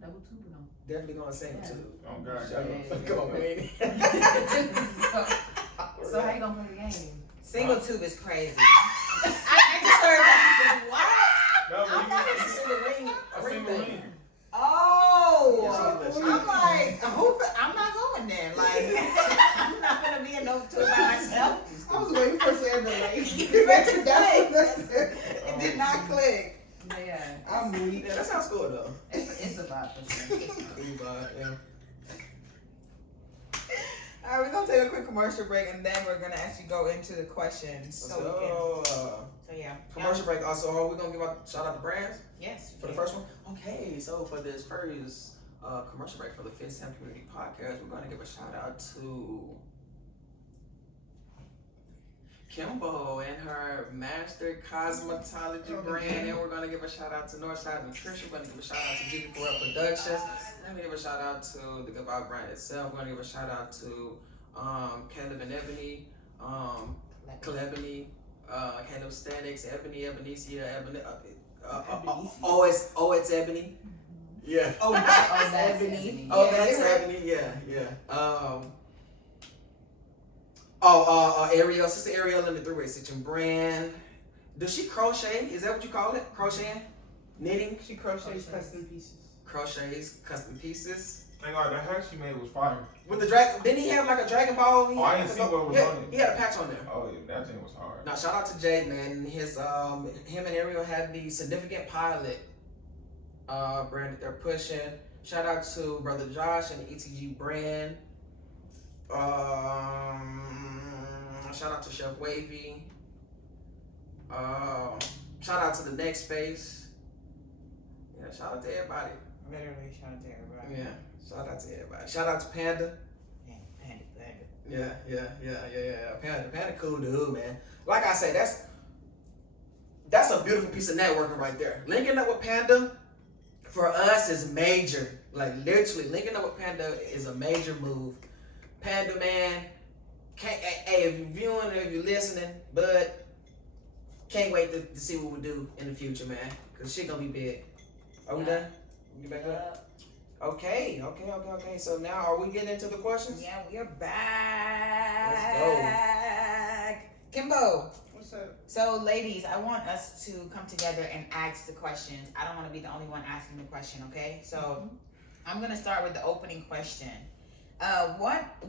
double tubing them. Definitely gonna single tube. Oh God, Come on, Queen. So how you gonna play the game? Single tube is crazy. I just heard that. What? No, I'm not a single ring. a single ring. Oh, Yeah, I'm like, I'm not going there. Like, I'm not gonna be in no tube by myself. I was waiting for Sam to like. You ready to That's click? it. It did not click. Yeah, I'm weak. Yeah, that sounds cool though. it's a vibe for sure. Cool vibe, yeah. All right, we're gonna take a quick commercial break and then we're gonna actually go into the questions. So yeah. Commercial break. Also, are we gonna give out shout out to brands Yes. for the first one? Okay, so for this first commercial break for the Fifth Sam Community Podcast, we're gonna give a shout out to Kimbo and her Master Cosmetology brand, and we're gonna give a shout out to Northside Nutrition. We're gonna give a shout out to GB4L Productions. We're gonna give a shout out to the Goodbye brand itself. We're gonna give a shout out to Caleb and Ebony, Calebony, Caleb Statics, Ebony, Ebonicia, Ebony. It's Ebony. Yeah. Oh, that's Ebony. Oh, that's Ebony. Yeah. Ariel, Sister Ariel in the Three-Way Stitching brand. Does she crochet? Is that what you call it? Crocheting? Knitting? She crochets custom pieces. Crochets, custom pieces. Thank God, that hat she made was fire. With the dragon, didn't he have like a Dragon Ball? Oh, I didn't see what was on it. He had a patch on there. Oh yeah, that thing was hard. Now shout out to Jay, man. His him and Ariel had the Significant Pilot brand that they're pushing. Shout out to Brother Josh and the ETG brand. Shout out to Chef Wavy. Shout out to the Next Space. Yeah, shout out to everybody. Literally, shout out to everybody. Yeah, shout out to everybody. Shout out to Panda. Yeah, Panda. Yeah. Panda cool dude, man. Like I said, that's a beautiful piece of networking right there. Linking up with Panda for us is major. Like literally, linking up with Panda is a major move. Panda, man. Hey, if you're viewing, if you're listening, but can't wait to see what we do in the future, man. Cause shit gonna be big. Are we done? We get back up? Okay. So now, are we getting into the questions? Yeah, we are back. Let's Kimbo. What's up? So, ladies, I want us to come together and ask the questions. I don't want to be the only one asking the question, okay? So, I'm gonna start with the opening question.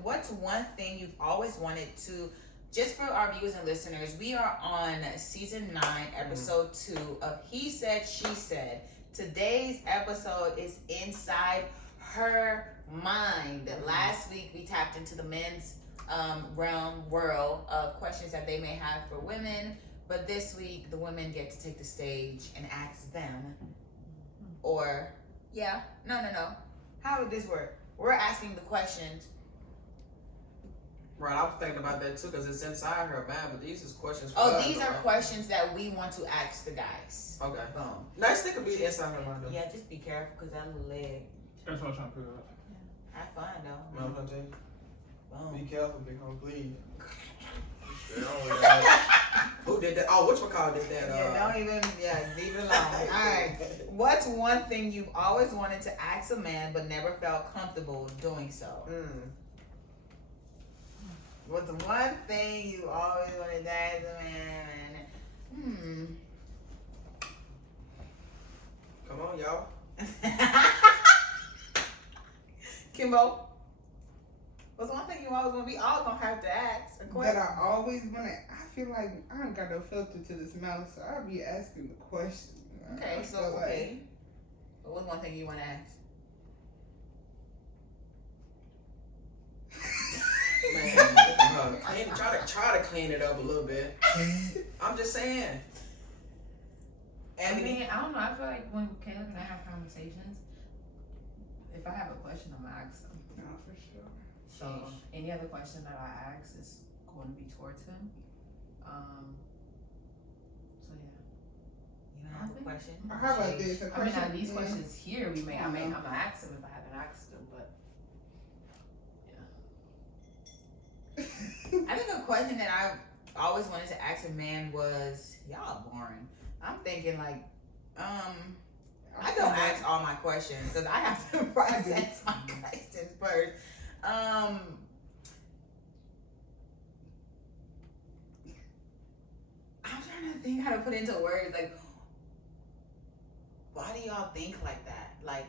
What's one thing you've always wanted to? Just for our viewers and listeners, we are on season 9, episode 2 of He Said, She Said. Today's episode is inside her mind. Last week we tapped into the men's world of questions that they may have for women, but this week the women get to take the stage and ask them. Or, no. How would this work? We're asking the questions. Right, I was thinking about that too, because it's inside her mind, but these is questions for Oh, us, these are right? questions that we want to ask the guys. Okay. Boom. Nice thing could be inside her mind, though. Yeah, just be careful because that little leg. That's what I'm trying to figure out. Have fun though. You know what I'm saying? Boom. Be careful, big home, please. Who did that? Oh, whatchamacallit did that? Leave it alone. Alright. What's one thing you've always wanted to ask a man but never felt comfortable doing so? What's one thing you always wanted to ask a man? Come on, y'all. Kimbo? What's one thing you always want? We all gonna have to ask a question. That I always want to. I feel like I don't got no filter to this mouth, so I'll be asking the question. Okay, I so feel like- okay. But what's one thing you want to ask? Man, try to clean it up a little bit. I'm just saying. I mean, I don't know. I feel like when Caleb and I have conversations, if I have a question, I'm gonna ask them. No, for sure. So any other question that I ask is going to be towards him. So yeah. You don't have a question? How about this? A I mean, question- now these questions here, I'm gonna ask them if I haven't asked them, but I think a question that I always wanted to ask a man was, y'all boring. I'm thinking like, I don't ask all my questions because I have to process my questions first. I'm trying to think how to put into words. Like, why do y'all think like that? Like,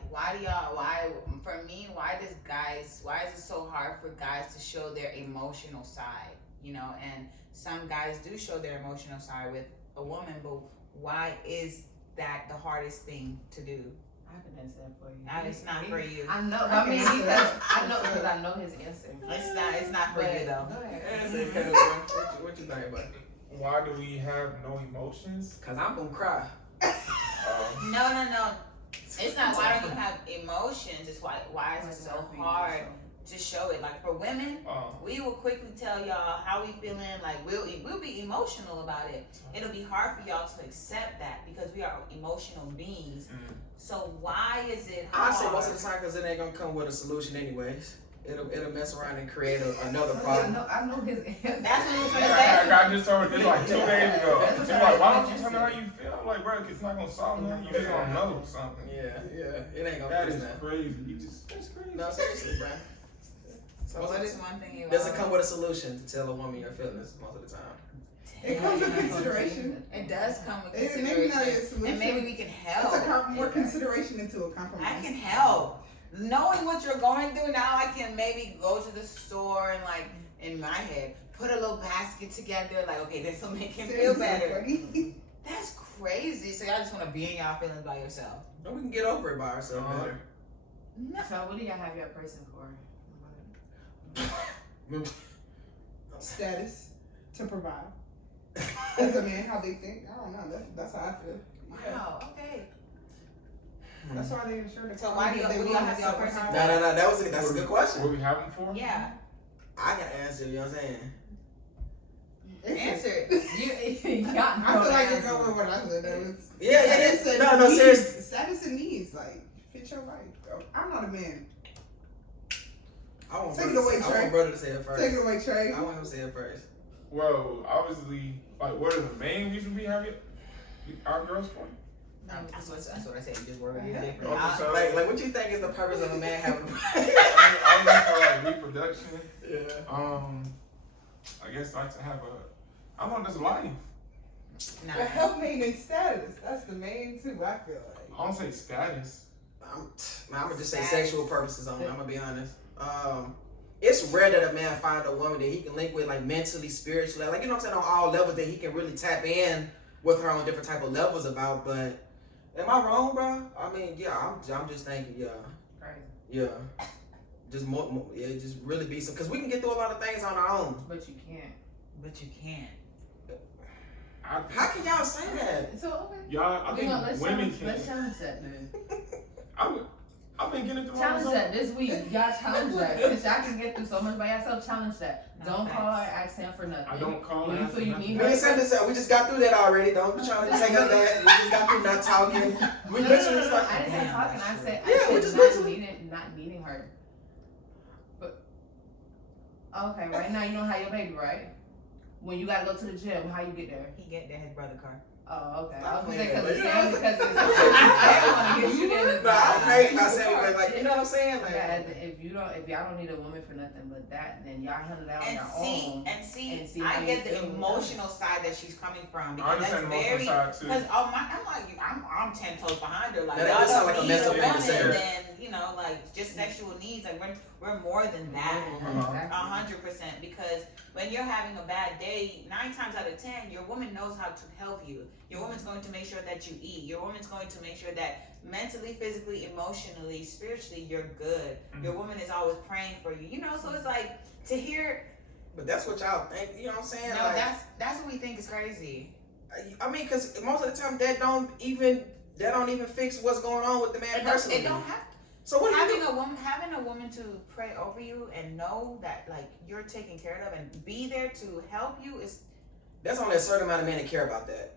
for me, why is it so hard for guys to show their emotional side? You know, and some guys do show their emotional side with a woman, but why is that the hardest thing to do? I can answer that for you. It's not for you. I know. I mean, because I know his answer. It's not for you though. Go ahead. Answer, Caleb. What you think about it? Why do we have no emotions? Cause I'm gonna cry. No. It's not why don't you have emotions. It's why is it so hard to show it? Like for women, we will quickly tell y'all how we feeling. Like we'll be emotional about it. It'll be hard for y'all to accept that because we are emotional beings. So why is it I hard? say most of the time because it ain't gonna come with a solution anyways. It'll mess around and create another problem. I know his answer. That's what I was trying to say. I just told her this like 2 days ago. She's like, why don't you tell me how you feel? I'm like, bro, it's not gonna solve nothing. You just gonna know something. Yeah. It ain't gonna That fix is that. crazy. That's crazy. No, seriously, bro. So what is one thing you Doesn't come with a solution to tell a woman your feelings most of the time. It comes with consideration. It does come with Maybe not a consideration. solution. And maybe we can help. It's more consideration into a compromise. I can help. Knowing what you're going through now, I can maybe go to the store and like in my head put a little basket together. Like, okay, this will make him feel better. That's crazy. So y'all just want to be in y'all feelings by yourself. No, we can get over it by ourselves better. No. So what do y'all have your person for? Status to provide. As a man, how they think. I don't know. That's how I feel. Wow. Okay. That's why they ensure the So why do y'all have y'all person for? No. That's a good question. What we have them for? Yeah. I can answer. You know what I'm saying? Answer it. You got I feel like it's over what I said. Yeah. No, seriously. Status and needs, like, fit your life. I'm not a man. I want Take it away, Trey. brother to say it first. Take it away, Trey. I want him to say it first. Well, obviously, like, what is the main reason we have our girls for? That's what I said. You just worded it Yeah. different. Okay, so Like what you think is the purpose of a man having? I'm just for like reproduction. Yeah. I guess like to have I want this life. Nah. A helpmate and status. That's the main two, I feel like. I don't say status. I'm gonna just say sexual purposes only. I'm gonna be honest. It's rare that a man find a woman that he can link with like mentally, spiritually, like you know what I'm saying, on all levels that he can really tap in with her on different type of levels about. But am I wrong, bro? I mean, yeah, I'm just thinking, yeah, Crazy. yeah, just more yeah, just really be some because we can get through a lot of things on our own. But you can't. But you can't. How can y'all say that? So okay. Y'all, I think women can. Let's challenge that then. I've been getting through Challenge all that this week. Y'all challenge that. Since y'all can get through so much by yourself, challenge that. Don't call her, ask him for nothing. I don't call When her. you feel you need We her. ain't said this. We just got through that already. Don't be trying to take up that. We just got through not talking. We No, literally I started. didn't say talking. I said Yeah, we just not literally- not needing her. But okay, right now you don't have your baby, right? When you gotta go to the gym, how you get there? He get there his brother car. Oh, okay. Stop I was playing, because but it's you know Sam, what because I'm it's I didn't want to get you there. No, I'm crazy. I said, but like, you know what I'm saying? Like, Yeah, if y'all don't need a woman for nothing but that, then y'all handle that on And your own. and see, see how I you get the feel with emotional side that she's coming from I because that's understand the emotional very. side too. Because I'm 10 toes behind her. Like That y'all does sound don't like a need messed a up thing to woman say. than like just sexual needs. Like we're more than that. Exactly. 100%, because when you're having a bad day, 9 times out of 10, your woman knows how to help you. Your woman's going to make sure that you eat. Your woman's going to make sure that mentally, physically, emotionally, spiritually, you're good. Your woman is always praying for you. You know, so it's like to hear. but that's what y'all think. You know what I'm saying? No, Like, that's what we think is crazy. I mean, because most of the time that don't even fix what's going on with the man personally. It don't have. So what do you do? Having a woman to pray over you and know that like you're taken care of and be there to help you is. That's only a certain amount of men that care about that.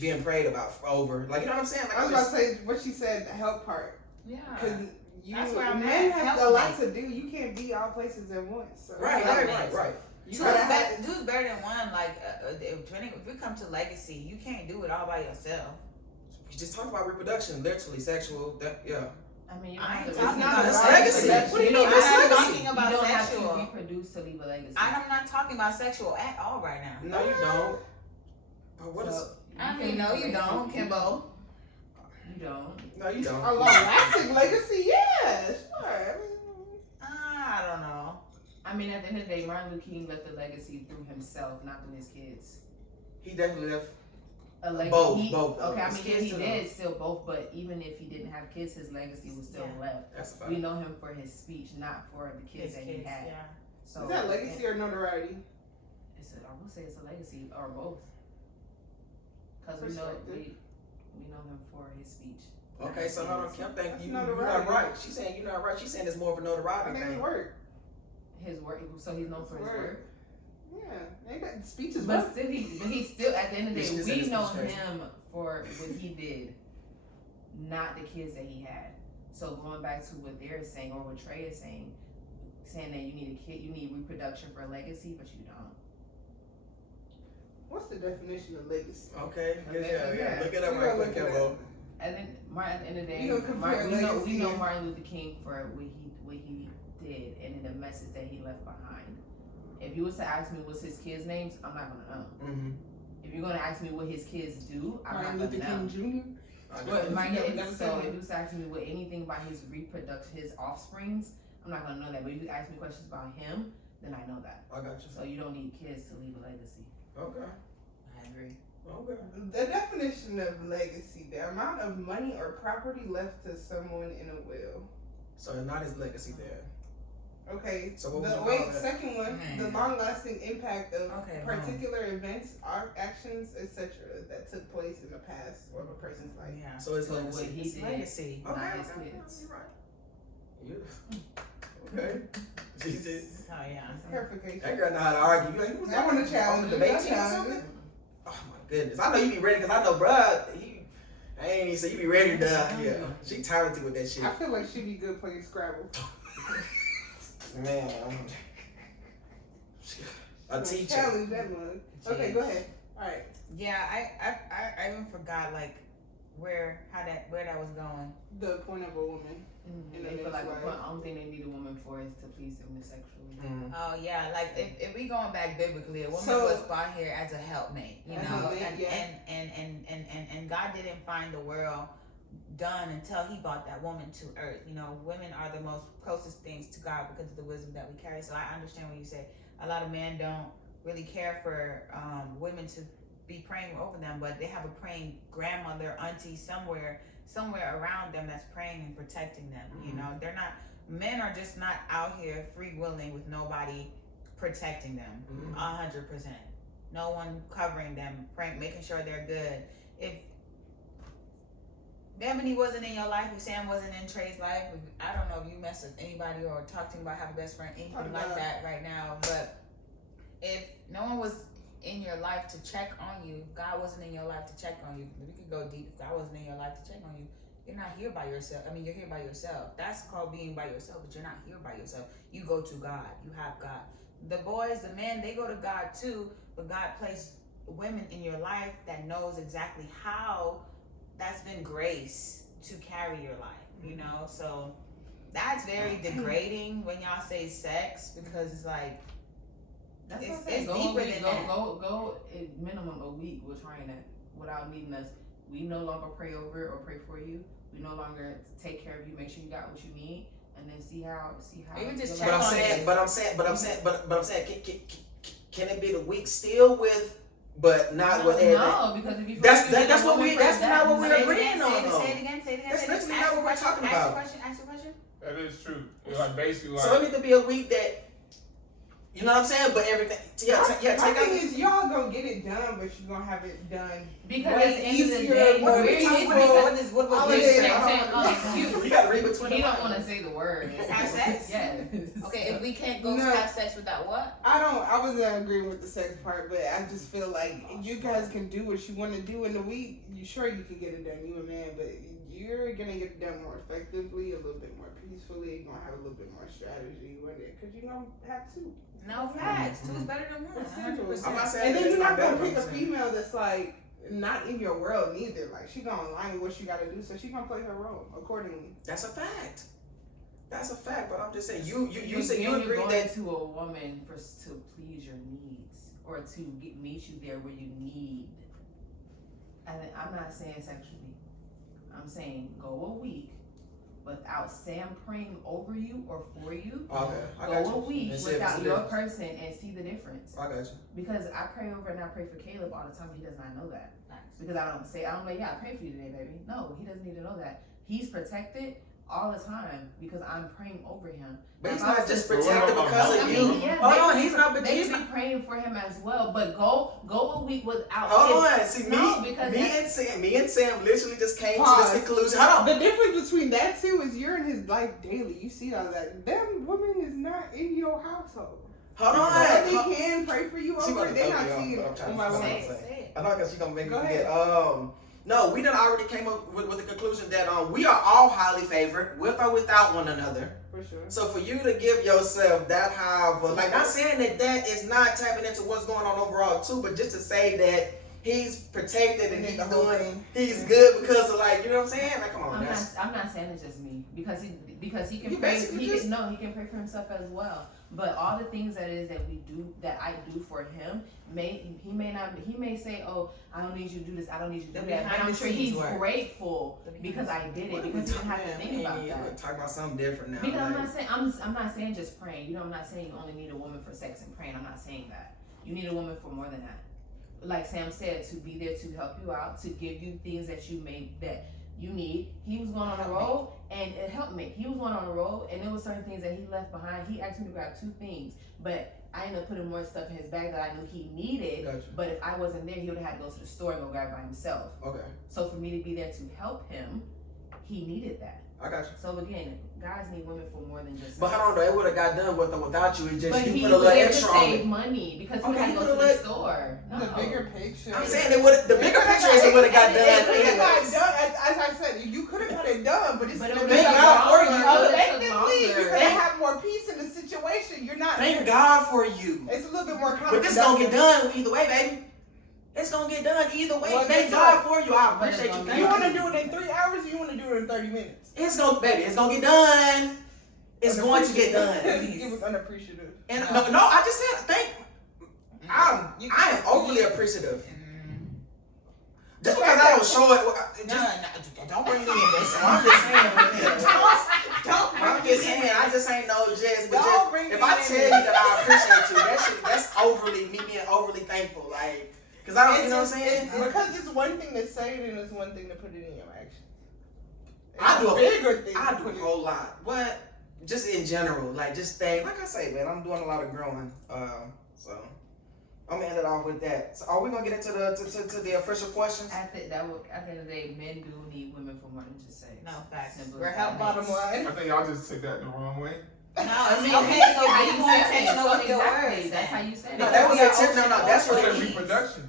Being prayed about over. Like, you know what I'm saying? Like, I was about to say what she said, the help part. Yeah. Because That's where I'm men at. have Help a lot me. to do. You can't be all places at once. So Right. You Two's gotta have, better than one. Like if we come to legacy, you can't do it all by yourself. You just talked about reproduction, literally sexual. That yeah. I mean, you I ain't don't talking have about to. That's legacy. What do you mean? I'm That's not legacy. talking about You don't sexual. have to reproduce to leave a legacy. I'm not talking about sexual at all right now. No, you don't. But what is? So, I can mean, no, leave a you legacy. don't, Kimbo. You don't. No, you don't. A long-lasting legacy, yeah, sure. I mean, I don't know. I mean, at the end of the day, Martin Luther King left a legacy through himself, not through his kids. He definitely left. A legacy. Both. Okay, I His mean, yeah, kids he too, did still both, but even if he didn't have kids, his legacy was still Yeah. left. That's a fact. We know him for his speech, not for the kids that he had. Yeah. So is that legacy or notoriety? I would say it's a legacy or both. Because we know Perspective. we know him for his speech. Okay, so hold on, Kim. Think That's you're not notoriety. right. She's saying you're not right. She's saying it's more of a I notoriety think it's thing. work. His work, so he's known for his Work. work. Yeah, ain't that speech is But work? still, he's still at the end of the Yeah, she day, just said we it's know frustration. him for what he did, not the kids that he had. So going back to what they're saying or what Trey is saying that you need a kid, you need reproduction for a legacy, but you don't. What's the definition of legacy? Okay, Okay, yeah. yeah. Look it up We right gonna quick, look it Kimbo. up. And then Martin, at the end of the day, You gonna compare Martin, we legacy know and- Martin Luther King for what he did and then the message that he left behind. If you was to ask me what's his kids' names, I'm not gonna know. Mm-hmm. If you're gonna ask me what his kids do, I'm Martin not Luther gonna know. King But my Never- yeah, never so said if that. you was asking me what anything about his reproduction, his offsprings, I'm not gonna know that. But if you ask me questions about him, then I know that. I got you. So you don't need kids to leave a legacy. Okay. I agree. Okay. The definition of legacy: the amount of money or property left to someone in a will. So not his legacy there. Okay. So what would The you wait, call that? second one, the long-lasting impact of Okay, particular events, actions, etc. that took place in the past of a person's life. Yeah. So his So what legacy. he It's did, legacy. not Okay, his okay, kids. you're right. Okay. She said, Oh yeah. Clarification. that girl know how to argue. You like, I want to challenge on you. the debate I team or challenge something? you. Oh my goodness. I know you be ready because I know, bruh, I ain't even say you be ready to yeah. She talented with that shit. I feel like she'd be good playing Scrabble. Man. A teacher. Challenge that one. Okay, go ahead. All right. Yeah, I even forgot like where that was going. The point of a woman. Mhm. In They the feel like next the life. only thing they need a woman for is to please them sexually. Mm. Oh yeah, like if we going back biblically, a woman So- was brought here as a helpmate, you A know, helpmate, and, yeah. and God didn't find the world done until He brought that woman to earth. You know, women are the most closest things to God because of the wisdom that we carry. So I understand when you say a lot of men don't really care for women to be praying over them, but they have a praying grandmother, auntie somewhere around them that's praying and protecting them. You know, they're not. Men are just not out here free willing with nobody protecting them 100%. No one covering them, praying, making sure they're good. If Ebony wasn't in your life, if Sam wasn't in Trey's life, if, I don't know if you mess with anybody or talk to him about having a best friend, anything like that right now. But if no one was in your life to check on you, if God wasn't in your life to check on you, we could go deep. If God wasn't in your life to check on you, you're not here by yourself. I mean, you're here by yourself. That's called being by yourself, but you're not here by yourself. You go to God. You have God. The boys, the men, they go to God too, but God placed women in your life that knows exactly how that's been grace to carry your life, you know? So that's very degrading when y'all say sex because it's like, That's It's- what I'm saying. it's Go deeper a week, than go, that. Go at minimum a week with trying that without needing us. We no longer pray over it or pray for you. We no longer take care of you. Make sure you got what you need, and then see how. Maybe just your check life- But I'm saying, can it be the week still with, but not with everything? No, because if you That's what we. That's not what we're Say it agreeing again, on. say it though. again. That's say it literally again. not what we're talking about. Ask the question. That is true. It's like basically So like it need to be a week that, you know what I'm saying? But everything, My take thing out. is, y'all gonna get it done, but you're gonna have it done. Because way at the end of the easier, day, more we're peaceful. What was All this? of it. You gotta read between He the don't lines. want to say the word. Have sex? Yeah. Okay, if we can't go No. have sex without what? I wasn't agreeing with the sex part, but I just feel like you guys can do what you want to do in the week. You sure you can get it done, you a man, but you're gonna get it done more effectively, a little bit more peacefully. You're gonna have a little bit more strategy with it, cause you're gonna have to. No facts. Two is better than one. It's simple. 100%. I'm not saying And then that you're it's not gonna better, pick a I'm saying- female that's like not in your world neither. Like she gonna align with what she gotta do, so she gonna play her role accordingly. That's a fact. That's a fact. But I'm just saying, you But said you then agree you're that. going to a woman to please your needs or to meet you there where you need. And I'm not saying sexually. I'm saying go a week without Sam praying over you or for you. Okay, I got Go a you. week And see if it's without a your difference. person and see the difference. I got you. Because I pray over and I pray for Caleb all the time. He does not know that. Because I don't like, yeah, I pray for you today, baby. No, he doesn't need to know that. He's protected all the time because I'm praying over him. But he's Now, if I not was just to- protected because I of mean, you. yeah, Hold on, they- he's not. But They he's should not. be praying for him as well, but go a week without. Hold him. on, see No, me because me and Sam literally just came to Pause. this conclusion. Hold on. The difference between that two is you're in his life daily. You see all that. Them women is not in your household. Hold But on. they can pray for you She over. about to They throw not me off, seeing but I'm trying on to my say way. it. Say it. I know because she's gonna make me Go forget. ahead. No, we done already came up with the conclusion that we are all highly favored with or without one another. For sure. So for you to give yourself that high of like not saying that is not tapping into what's going on overall too, but just to say that he's protected and he's The whole doing thing. he's good because of like you know what I'm saying? Like come on, I'm not saying it's just me because he can You pray. basically just- He can pray for himself as well. But all the things that I do for him he may say, oh, I don't need you to do this, I don't need you to The do that. But behind I'm the sure scenes he's work. grateful The behind because the I did it What are we because he didn't have to talking- think about We're that. talking about something different now. Because like- I'm not saying just praying. You know, I'm not saying you only need a woman for sex and praying. I'm not saying that. You need a woman for more than that. Like Sam said, to be there to help you out, to give you things that you need. He was going on a road and it helped me. He was going on a road and there was certain things that he left behind. He asked me to grab 2 things, but I ended up putting more stuff in his bag that I knew he needed. Gotcha. But if I wasn't there, he would have had to go to the store and go grab it by himself. Okay, So for me to be there to help him, he needed that. I got you. So again, guys need women for more than just But sex. hold on though, it would have got done with or without you. It just But you he put a was little able to extra on save it. money because he Okay, had to you go put to a the little- store. No. The bigger picture. I'm saying it would. The bigger picture is it would have got done It could have got anyways. done. As I said, you could have got it done, but it's But it gonna would be Thank have God for longer. you. It would've took collectively, you're longer. gonna have more peace in the situation. You're not. Thank God for you. It's a little bit more But this gonna get done either way, baby. It's gonna get done either way. Well, Thank guess God what? for you. I But it's appreciate you. gonna Thank You be- want to you. do it in 3 hours, or you want to do it in 30 minutes? It's gonna, baby. It's gonna get done. It's going to get done. It was unappreciative. And no, I just said thank. I am overly appreciative. Just because I don't show it. No, Just, don't bring me in this. I'm just saying. Don't I'm just saying. I just ain't no jazz. But Don't just, bring if me I in tell this. you that I appreciate you, that's overly me being overly thankful. Like, cause I don't. You know what I'm saying? Because it's one thing to say it and it's one thing to put it in your actions. I do a bigger thing. I to do put a it- whole lot. What? Just in general, like just stay. Like I say, man, I'm doing a lot of growing. So I'm gonna end it off with that. So are we gonna get into the official questions? At the end of the day, men do need women for more than just sex. No, facts. Simple We're as help that. Bottom line. I think y'all just took that the wrong way. No, I mean, okay, that's so how be you more said it. intentional So with your exactly, words. that's how you said No, it. that was We are a tip. No, that's what It's it a is. reproduction.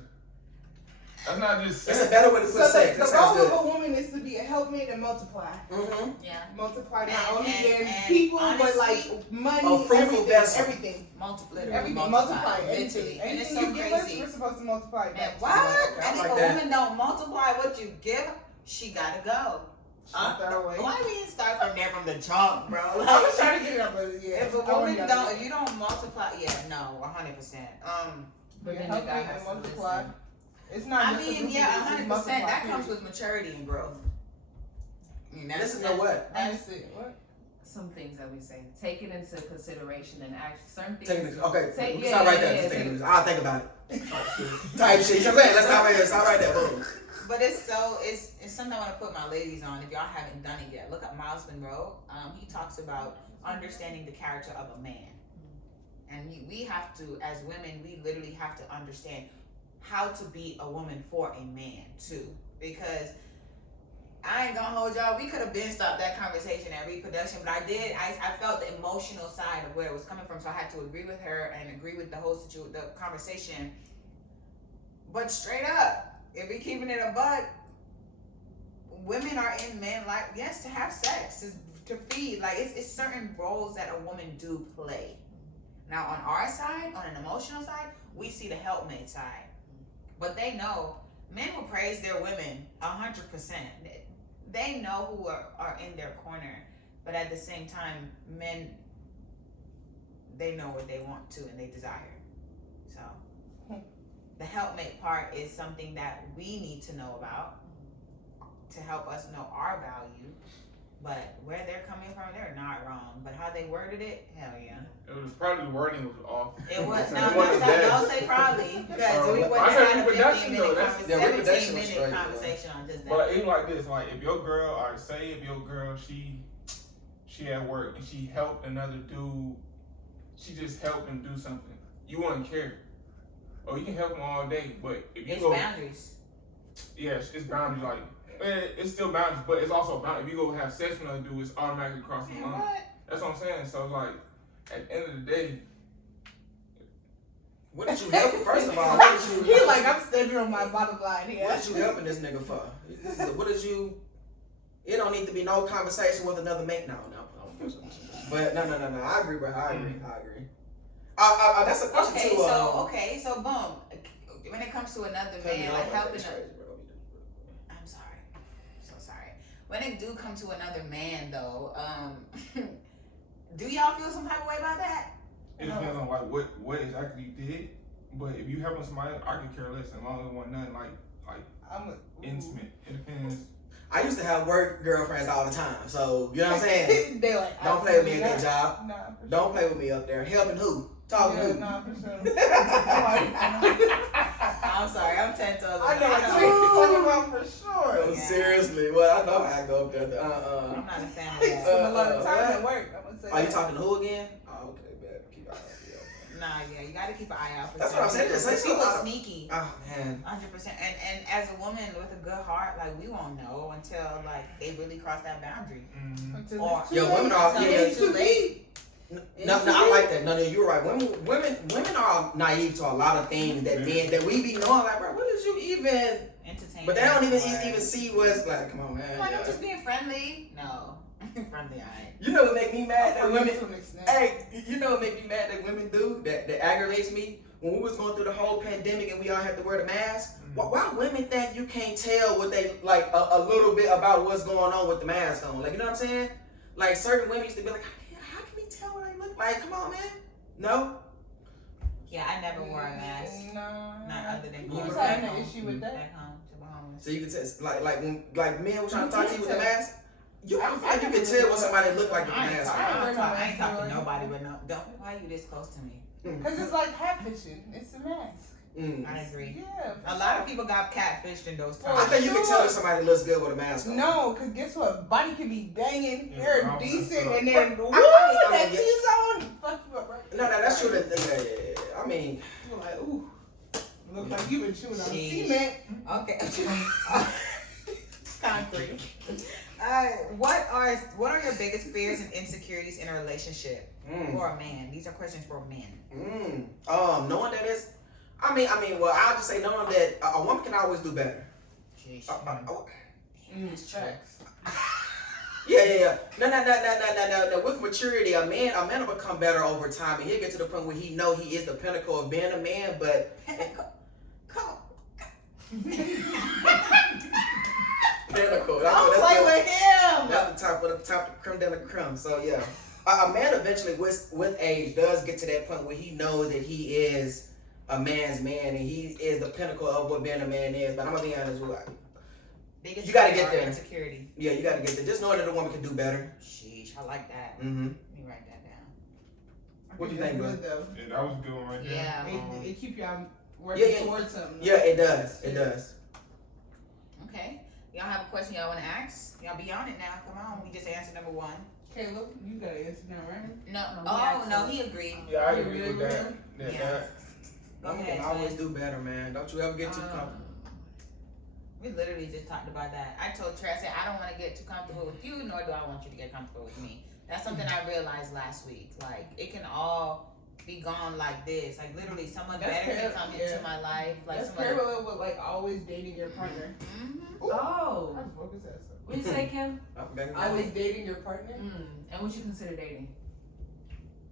That's not just It's a sex. better way to So put sex. the That sounds role good. of a woman is to be a helpmate and multiply. Mm-hmm. Yeah, Multiply not And- only and- in and people, but honestly, like money, a fruitful everything, vessel. everything. multiply. Everything, multiply, literally. anything. And it's Anything so you give us, crazy. we're supposed to multiply it Man, back. what? I And if like a that. woman don't multiply what you give, she gotta go. Shut that away. Why we didn't start from there from the jump, bro? I was Like, trying to get it up, but yeah. if a woman don't, if you don't multiply, yeah, no, 100%. But Yeah, then help the guy me has and to multiply. listen. It's not I just a mean, group yeah, of people, it's 100%. multiply, That comes period. with maturity and growth. I mean, Listen to what? That's it. What? Some things that we say, take it into consideration and act certain things. Taking it. Okay. Take- we yeah, stop right yeah, there. yeah, Just taking take- it. I'll think about it. Type shit. You know what I'm saying? Let's stop right there. Stop right there. Boom. But it's something I want to put my ladies on. If y'all haven't done it yet, look at Miles Monroe. He talks about understanding the character of a man, and we have to, as women, we literally have to understand how to be a woman for a man too. Because I ain't gonna hold y'all. We could have been stopped that conversation at reproduction, but I did. I felt the emotional side of where it was coming from, so I had to agree with her and agree with the whole the conversation. But straight up, if we keeping it a buck, women are in men life, yes, to have sex, to feed. Like it's certain roles that a woman do play. Now on our side, on an emotional side, we see the helpmate side, but they know Men will praise their women 100%. They know who are in their corner, but at the same time, men, they know what they want to and they desire. So the helpmate part is something that we need to know about to help us know our value. But where they're coming from, they're not wrong. But how they worded it, hell yeah. It was probably the wording was off. It was. It No, wasn't bad. don't say probably. Because we wouldn't I said have had a reproduction, 15-minute though. That's- yeah, reproduction was 17-minute straight, conversation on just that. But it's like this, like if your girl, or say if your girl, she at work and she helped another dude, she just helped him do something, you wouldn't care. Or you can help him all day, but if you It's go, boundaries. yes, it's boundaries. Like it's still boundaries, but it's also boundaries. If you go have sex with another dude, it's automatically crossing the Man, line. what? That's what I'm saying. So it's like at the end of the day, What did you help? First of all, what did you? He like, I'm standing on my bottom line here. What did you helping this nigga for? What did you? It don't need to be no conversation with another mate. No. But no. I agree, bro. I agree. That's a question Okay, too. so boom. When it comes to another man, like helping I'm sorry. So sorry. When it do come to another man though, do y'all feel some type of way about that? it depends on like what exactly you did. But if you helping somebody, I could care less as long as it wasn't nothing like intimate. It depends. I used to have work girlfriends all the time, so you know what I'm saying. They like, Don't play with me at that job. Nah, for Don't play with me up there. Helping who? Talking who? Nah, for sure. I'm sorry, I'm 10 toes. I know what you're talking about for sure. Oh, seriously, well I know I go up there. I'm not a fan of I that. spend a lot of time what? at work. I'm gonna say Are you that. talking to who again? Oh, okay, bad. Keep your eye out. Nah, yeah, you gotta keep an eye out for That's what I'm saying. Just say She was something. sneaky. Oh man. 100%. And as a woman with a good heart, like we won't know until like they really cross that boundary. Mm-hmm. Until Or- it's too Yeah, late. women are- Until yeah, it's too late. No, I like that. No, you're right. Women are naive to a lot of things that men that we be knowing. Like, bro, what did you even? Entertainment. But they don't even or- even see what's like. Come on, man. Like yeah. I'm just being friendly. No, friendly. Alright. You know what make me mad that women? To an extent. Hey, you know what make me mad that women do that aggravates me? When we was going through the whole pandemic and we all had to wear the mask, why women think you can't tell what they like a little bit about what's going on with the mask on? Like, you know what I'm saying? Like certain women used to be like, how can we tell what I look like? Come on, man. No. Yeah, I never wore a mask. No. Not other than You going was back having an home. issue with that? Back home to Bahamas. So you can tell, like when men were trying to You talk to you with the can tell. mask. You, I feel I like you can never tell really what somebody know. look like with the I ain't, mask. I on. ain't talking to nobody, but no, don't. Why you this close to me? Because it's like catfishing. It's a mask. Mm. I agree. Yeah. for A lot sure. of people got catfished in those Well, I times. think you can tell if somebody looks good with a mask on. No, because guess what? Body can be banging, Yeah, hair bro, decent, that's and then woo, I that mean, cheese on, fuck you up right No, that's true. Yeah. I mean, You're like, ooh. Looks like you've been chewing on Sheesh. cement. Okay. Concrete. What are your biggest fears and insecurities in a relationship for a man? These are questions for men. Knowing that it's, I mean, well, I'll just say knowing that a woman can always do better. Sheesh. Facts. Yeah. No. With maturity, a man will become better over time, and he'll get to the point where he know he is the pinnacle of being a man. But Come. pinnacle. Don't play with him. That's the top creme de la creme. So yeah, a man eventually with age does get to that point where he knows that he is a man's man and he is the pinnacle of what being a man is. But I'm gonna be honest with you. Biggest You gotta fear get or there. Insecurity. Yeah, you gotta get there. Just knowing that a woman can do better. Sheesh, I like that. Mm-hmm. Let me write that down. What do you That's think, good though. Yeah, that was a good one right there. Yeah. It keep y'all working Yeah. towards something. Yeah, it does. It does. Okay. Y'all have a question y'all want to ask? Y'all be on it now. Come on. We just answered number one. Caleb, you got an answer now, right? No. No, Oh, he no, asked he agreed. Yeah, I You agree really with that. will? That, Yeah. that. Go Women ahead, can always Glenn. do better, man. Don't you ever get too comfortable. We literally just talked about that. I told Trey, I said, I don't want to get too comfortable with you, nor do I want you to get comfortable with me. That's something I realized last week. Like, it can all be gone like this. Like, literally, someone That's better can par- come yeah. into my life. Like, That's somebody. parallel with like always dating your partner. Mm-hmm. Ooh, Oh, I just woke his ass up. what you say, Kim? I'm back in Always dating your partner. And what you consider dating?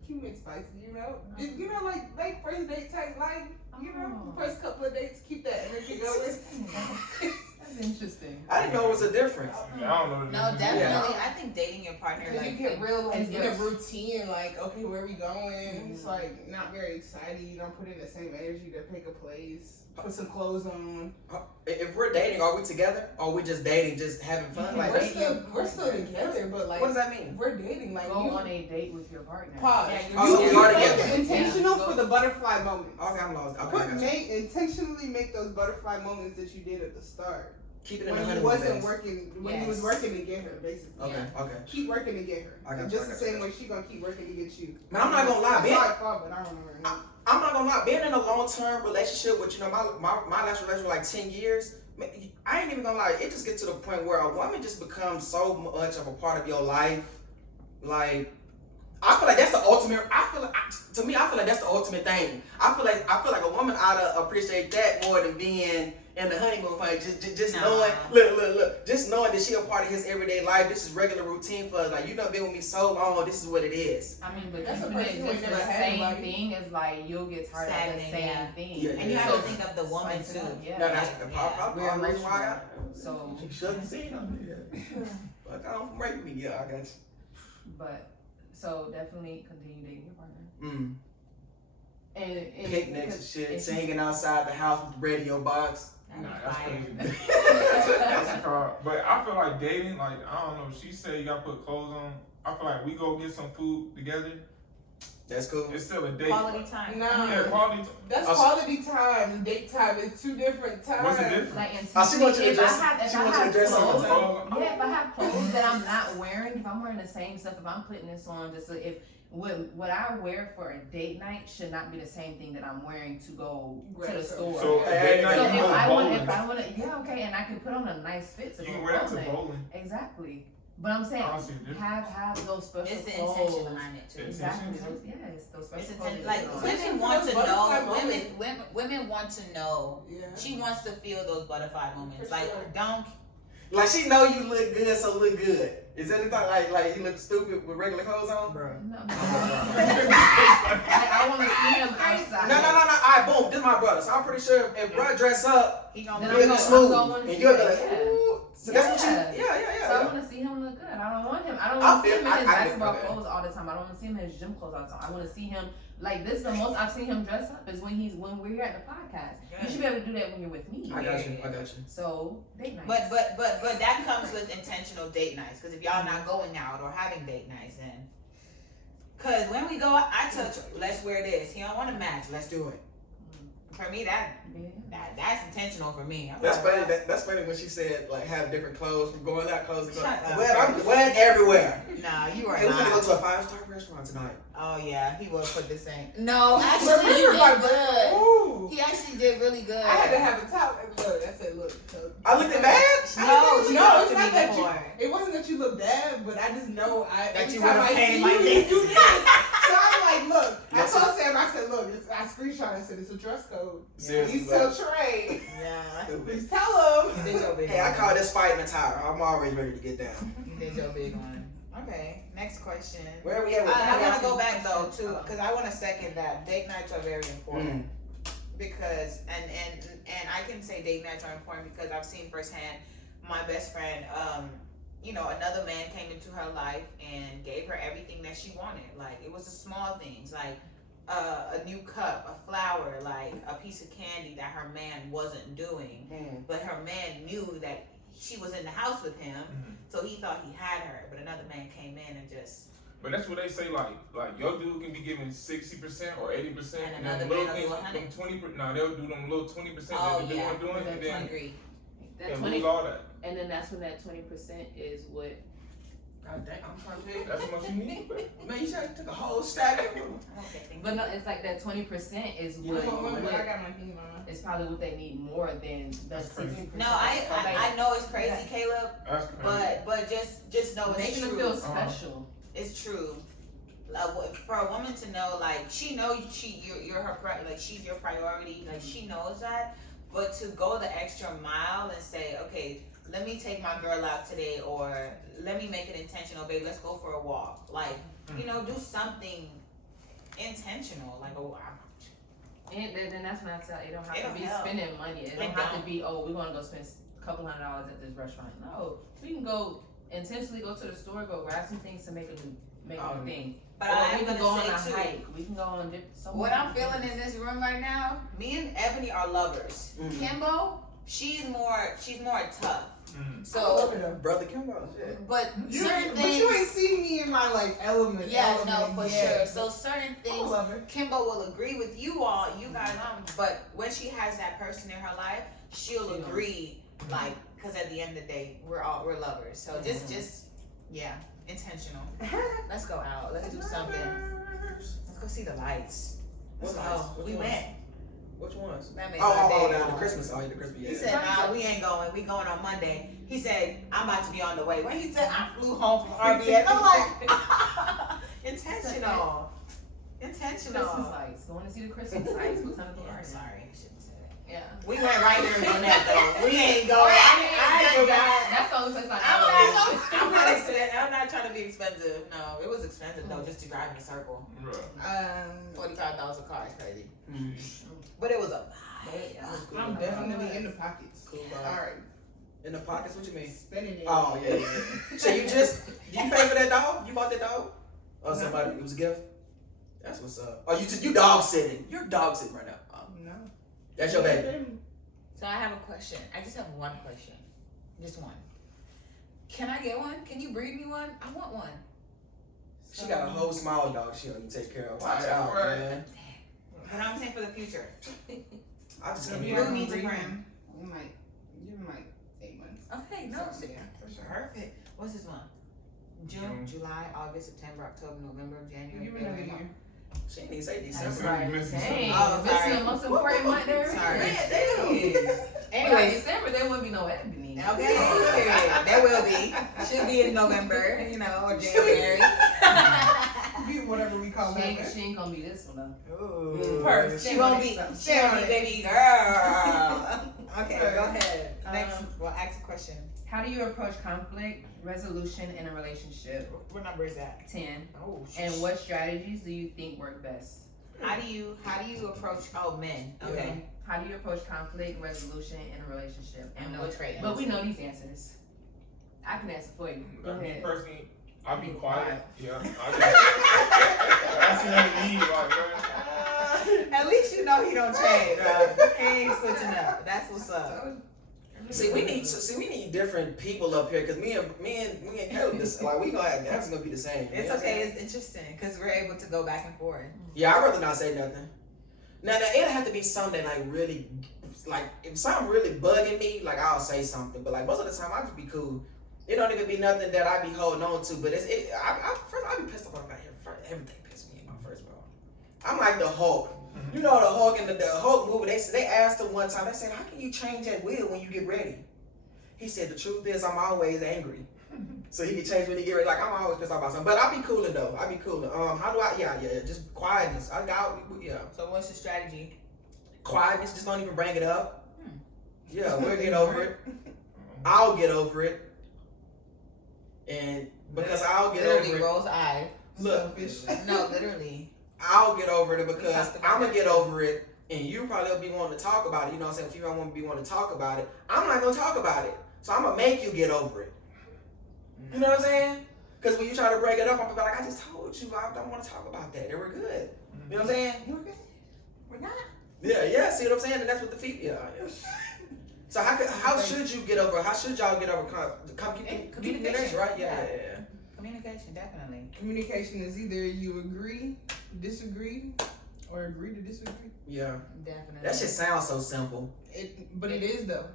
Cute and spicy, you know? You know, like first date type life, you know? First couple of dates, keep that energy going. That's interesting. I didn't know it was a difference. I don't know. The No, difference. definitely. I think dating your partner Because like you get real like it's in a good. routine, like, okay, where are we going? It's like not very exciting. You don't put in the same energy to pick a place, put some clothes on. If we're dating, are we together? Or are we just dating, just having fun? Like, We're still together, but like what does that mean? we're dating. Like Go you on a date with your partner. pause. Yeah, you're Oh, so we are Make together. it intentional Yeah. for the butterfly moments. Okay, I'm lost. Okay, I got you. Intentionally make those butterfly moments that you did at the start. Keep it in the When you honeymoon wasn't phase. working, when you was Yes. working to get her, basically. Okay, okay. Keep working to get her. I got And you, just I the got you, same I way she gonna keep working to get you. Man, I'm not gonna lie, I man. saw it fall, but I don't know. I'm not gonna lie, being in a long-term relationship with, my last relationship was like 10 years, man, I ain't even gonna lie, it just gets to the point where a woman just becomes so much of a part of your life. Like, I feel like that's the ultimate, I feel like that's the ultimate thing. I feel like a woman ought to appreciate that more than being in the honeymoon phase. Just Nah. knowing, look, just knowing that she a part of his everyday life. This is regular routine for us. Like, you done been with me so long, this is what it is. I mean, but That's you a do person who just ain't the never had same anybody. thing as like you'll get tired of the Stagnant, same yeah. thing. Yeah, And you have So to think of the woman spice it too. up, Yeah. No, that's Yeah. probably We're the reason why I got So, You shouldn't see them. Like, I don't rape me. Yeah, I got you. but so definitely continue dating your partner. Mm. And Picnics and shit, and singing outside the house with the radio box. Nah, That'd that's be crazy. fire. That's a car. But I feel like dating, like, I don't know, she said you gotta put clothes on. I feel like we go get some food together. That's cool. It's still a date. Quality time. Nah. Yeah, quality. That's Also- quality time and date time is two different times. What's the difference? Like, and Oh, she wants you to if dress- I have, she if I wants you to have dress up for clothes, time. yeah, if I have clothes that I'm not wearing, if I'm wearing the same stuff, if I'm putting this on, just so if what I wear for a date night should not be the same thing that I'm wearing to go to the Right, store. So, Hey, a date hey, night, So you if go I bowling. want to, yeah, okay, and I can put on a nice fit to You go can wear that to bowling. bowling. Exactly. But I'm saying, I don't see the difference. have those special It's the clothes. intention behind it too. It's- Exactly. Intention. Those, yes, those special It's clothes. intent, that like you put on. women Intention want for to those know. butterfly Women want to know. Yeah. She wants to feel those butterfly moments. For Like sure. don't. Like, she know you look good, so look good. Is anything like you look stupid with regular clothes on? Bro. No, I want to see him outside. No. Alright, boom, this my brother. So I'm pretty sure if bruh dress up, He Then gonna I'm you'll gonna- be smooth. I'm gonna And you'll be see like, that, yeah. ooh. So that's what you, So I yeah. want to see him look good. I don't want him. I don't I want to see feel- him in his I basketball feel that. clothes all the time. I don't want to see him in his gym clothes all the time. I want to see him like this. Is the most I've seen him dress up is when we're here at the podcast. You should be able to do that when you're with me. I got you. So date night. But that comes with intentional date nights. Because if y'all not going out or having date nights, then. Because when we go out, I tell you, let's wear this. He don't want to match. Let's do it. For me, that's intentional for me. I'm That's like, funny. That's funny when she said like have different clothes from going out clothes to go. Shut up. Well, I'm wearing everywhere. Nah, you are Hey, we're gonna go not. to a 5-star restaurant tonight. Oh yeah, he will put the same. No, actually, he Remember, did like, good. Ooh. He actually did really good. I had to have a top. Look, I said, look. So, I looked at bad. No, she no, talked it's to not me that before. It wasn't that you look bad, but I just know That every you time would've I painted see like you, this. you do this. So I'm like, look. I Yes, told Sam, I said, look, I screenshot. I said it's a dress code. Seriously, You sell trade. Yeah. Please tell You them. did your big Hey, I one. call this fighting attire. I'm always ready to get down. You did your big one. Okay, next question. Where are we at with I want that? to go back though too, because I want to second that date nights are very important. Because and I can say date nights are important because I've seen firsthand. My best friend, another man came into her life and gave her everything that she wanted. Like it was the small things, like a new cup, a flower, like a piece of candy that her man wasn't doing, but her man knew that she was in the house with him, so he thought he had her. But another man came in and just. But that's what they say, like your dude can be giving 60% or 80%, And then another little man will things, do 100. them 20%. Nah, they'll do them little 20% Oh that they yeah, weren't doing, and then agree. that they 20, lose all that. and then that's when that 20% is what. God dang, I'm trying to tell you. That's how much you need. Man, you should took a whole stack of them. But no, it's like that 20% is You what. know what, I what got my thing on. it's probably what they need more than the That's crazy. 60%. No, I know it's crazy, Caleb, That's crazy. but just know it's Making them true. feel special. It's true. For a woman to know, like she knows you're her like she's your priority, like she knows that. But to go the extra mile and say, okay, let me take my girl out today, or let me make it intentional, babe. Let's go for a walk. Like do something intentional. Like, oh, And then that's when I tell you, it don't have It to don't be help. spending money. It don't It have don't. to be, oh, we're gonna go spend a couple $100 at this restaurant. No, we can go intentionally go to the store, go grab some things to make a new thing. but Or I'm we can gonna go on a say too. hike. We can go on different. What I'm feeling in this room right now, me and Ebony are lovers. Mhm. Kimbo, she's more tough. Mm. So, Brother Kimbo, shit. but You, certain but you ain't things. seen me in my like element. Yeah, no, element for yet. sure. So certain I things, love her. Kimbo will agree with you all, you guys, but when she has that person in her life, she'll She agree, like, because at the end of the day, we're lovers. So just, yeah, intentional. Let's go out. Let's do something. Let's go see the lights. Let's What go. lights? Which We ones? went. Which ones? That made Oh, my day. down the Christmas. Oh, yeah, the Christmas. Yeah. He said, nah, we ain't going. We going on Monday. He said, I'm about to be on the way. When he said, I flew home from RBS, I'm like, intentional. Christmas Intentional. lights. Going to see the Christmas lights. What time to go? Yeah, sorry, I shouldn't say that. Yeah. We went right there and done that though. We ain't going. I forgot. That's the only place I I'm not expensive. I'm not trying to be expensive. No, it was expensive though, just to drive in a circle. Bruh. $45 a car is crazy. Mm. But it was a I'm definitely in the pockets. Cool All vibe. right, In the pockets, what you mean? spending it. Oh, yeah. So you pay for that dog? You bought that dog? Or somebody, it was a gift? That's what's up. Oh, you dog sitting. You're dog sitting right now. Oh, No. that's your baby. So I have a question. I just have one question. Just one. Can I get one? Can you breed me one? I want one. She got a whole small dog she don't even take care of. Watch Watch out, out, right? man. But I'm saying for the future. I just So can't we be are Who needs a breeding. friend? We might give him like 8 months. Okay, no, So, see. yeah, for sure. Perfect. What's this one? June, July, August, September, October, November, January. Give him another February, year. She ain't even say That's December. right. Missing Dang. Oh, Missing sorry. the most important month there. Sorry. Anyways, Anyways, December there wouldn't be no Ebony. okay, there will be. Should be in November, or January. Be whatever we call She that. ain't gonna be this one though. Ooh. Perfect. She won't be. She won't be baby girl. Okay, go ahead. Next, we'll ask a question. How do you approach conflict resolution in a relationship? What number is that? 10. Oh. And what strategies do you think work best? How do you approach? Oh, men. Okay. How do you approach conflict resolution in a relationship? And what- no trade. But we know these answers. I can answer for you. Go Me ahead. personally, I'll be quiet. Yeah. At least you know he don't change, bro. He ain't switching up. That's what's up. See, we need different people up here because me and Caleb, like we gonna have that's gonna be the same. It's okay. It's interesting because we're able to go back and forth. Yeah, I'd rather not say nothing. Now it'll have to be something like really, like if something really bugging me, like I'll say something. But like most of the time, I just be cool. It don't even be nothing that I be holding on to. But I be pissed off about everything pisses me off. First of all, I'm like the Hulk. You know the Hulk and the Hulk movie. They asked him one time. They said, "How can you change that will when you get ready?" He said, "The truth is, I'm always angry." So he can change when he get ready. Like I'm always pissed off about something. But I be cooling though. I be cooling. How do I? Yeah. Just quietness. Yeah. So what's the strategy? Quietness. Just don't even bring it up. Yeah, we'll get over it. I'll get over it. And because I'll get Literally over it. rolls eye. Look, No, literally. I'll get over it because talked about I'm gonna that get too. over it, and you probably will be wanting to talk about it. You know what I'm saying? If you don't want to be wanting to talk about it, I'm not gonna talk about it. So I'm gonna make you get over it. You know what I'm saying? Because when you try to break it up, I'm gonna be like, I just told you I don't want to talk about that. They were good. You know what I'm saying? You okay? We're not. Yeah. See what I'm saying? And that's what the feet. Yeah. So how should you get over? How should y'all get over communication? Right? Yeah. Communication, definitely. Communication is either you agree, disagree, or agree to disagree. Yeah. Definitely. That shit sounds so simple. But it is though.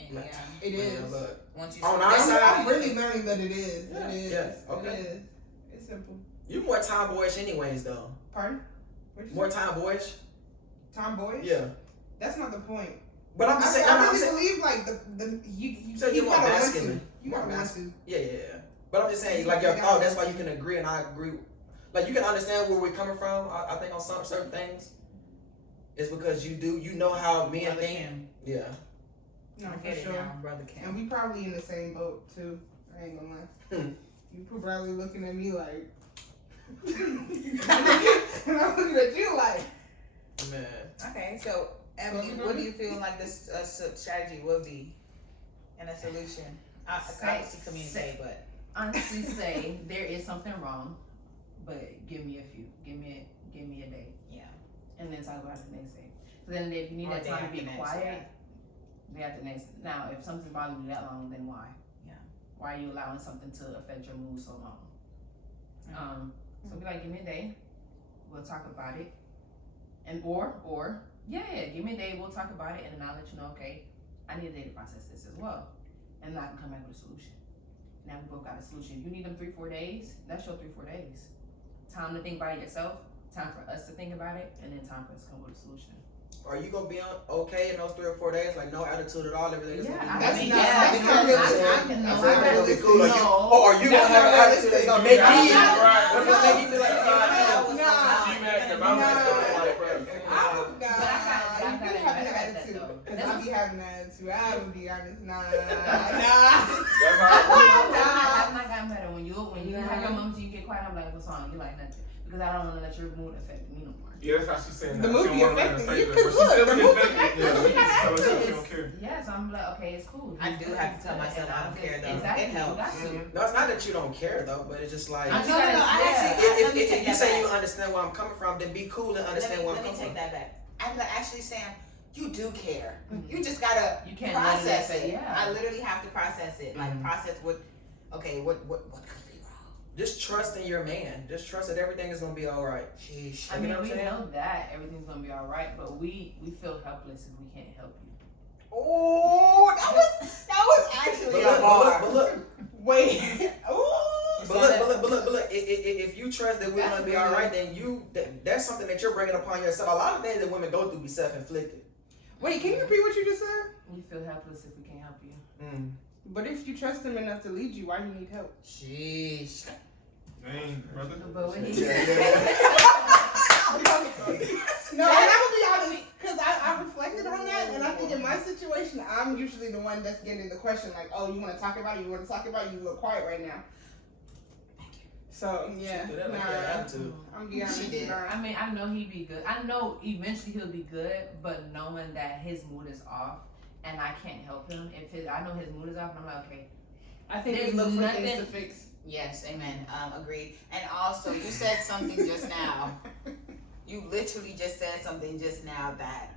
Yeah. It Man, is. look. Once you On our I'm, side- I'm really learning that it is. Yeah, It is. yeah, okay. It is. It's simple. You more tomboyish anyways though. Pardon? What'd you More say? tomboyish. Tomboyish? Yeah. That's not the point. But I'm just saying. I I'm really saying. believe like the you So you're more gotta masculine. listen. You More gotta masculine. listen. Yeah. But I'm just saying, like your thought. That's why you can agree, and I agree. Like you can understand where we're coming from. I think on some certain things, it's because you know how men Brother think. Kim. Yeah. No, I for get it sure. now, Brother Kim. And we probably in the same boat too. I ain't gonna lie. You probably looking at me like And I'm looking at you like, Man. Okay, so Emily, what do you feel like this strategy will be and a solution? Obviously communicate, but Honestly, say there is something wrong, but give me a day, yeah. and then talk about it the next day. So then, if you need Or that day time to after be next, quiet, day after next. Now, if something's bothering you that long, then why? Yeah. Why are you allowing something to affect your mood so long? So be like, give me a day. We'll talk about it, and or give me a day. We'll talk about it, and then I'll let you know. Okay, I need a day to process this as well, and then I can come back with a solution. Now we both got a solution. You need them 3-4 days. That's your 3-4 days. Time to think about it yourself. Time for us to think about it, and then time for us to come with a solution. Are you gonna be okay in those 3 or 4 days? Like no attitude at all. Everything is gonna be That's good? not- yeah, that's not because realistic. I can That's know. not really cool. Are you, No. or are you That's gonna have not an attitude that's gonna make me? Right. What's gonna make me feel like, She mad 'cause I'm messed up. Like, bro. But I got you do it have an better at that, attitude. though. Because I be having an attitude. I would be honest. Nah. That's how I've not gotten better. When you have your moments, you get quiet. I'm like, what's wrong? You like nothing because I don't want to let your mood affect me no more. Yeah, that's how she said The that. movie She don't want to affected let you, her 'cause but look, she's the still movie affected. Yeah, affected we just tell her you. she don't care. Yes, I'm like, okay, it's cool. I do have to tell myself I don't care, though. Exactly. It helps. You got to. No, it's not that you don't care though, but it's just like I No, I actually, let me if take you that say back. you understand where I'm coming from, then be cool and understand where I'm Let me coming take from. that back. I'm like, actually, Sam, you do care. You just gotta You can't process let it it. affect- yeah. I literally have to process it. Like, process what could be wrong? Just trust in your man. Just trust that everything is gonna be all right. Sheesh. I You mean, know what we I'm saying? know that everything's gonna be all right, but we feel helpless if we can't help you. Oh, that was actually a bar. But look, Wait. Ooh. but look. If you trust that we're That's gonna be really- all right, then that's something that you're bringing upon yourself. A lot of things that women go through be self-inflicted. Wait, can you repeat what you just said? We feel helpless if we can't help you. But if you trust him enough to lead you, why do you need help? Sheesh. Dang, brother. But when he No, and I'm gonna be honest, because I reflected on that, and I think in my situation, I'm usually the one that's getting the question, like, oh, you want to talk about it? You want to talk about it? You look quiet right now. So, yeah, She did that like that attitude. I'm gonna be honest. She did. nah. I mean, I know he'd be good. I know eventually he'll be good, but knowing that his mood is off and I can't help him, I know his mood is off, and I'm like, okay, I think There's we look for nothing- things to fix. Yes, amen. Agreed. And also, you said something just now. You literally just said something just now that.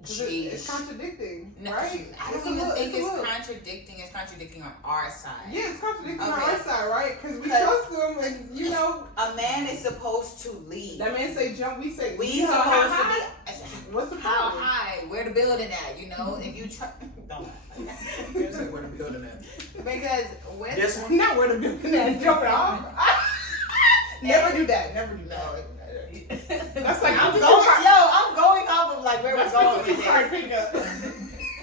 'Cause it's Jeez. contradicting, No, right? I It's don't a even look, think it's a it's look. contradicting. It's contradicting on our side. Yeah, it's contradicting on Okay. our side, right? Because we Because- trust them, and you know, A man is supposed to lead. that man say jump, we say We how supposed high? to be. What's the How problem? high? Where the building at? You know, if you try. Don't. Here's like where the building at. Because with This one. Not where the building at, jumping off. Never do that. Never do that. That's like I'm going off of like where we're That's going what with you start this. picking up.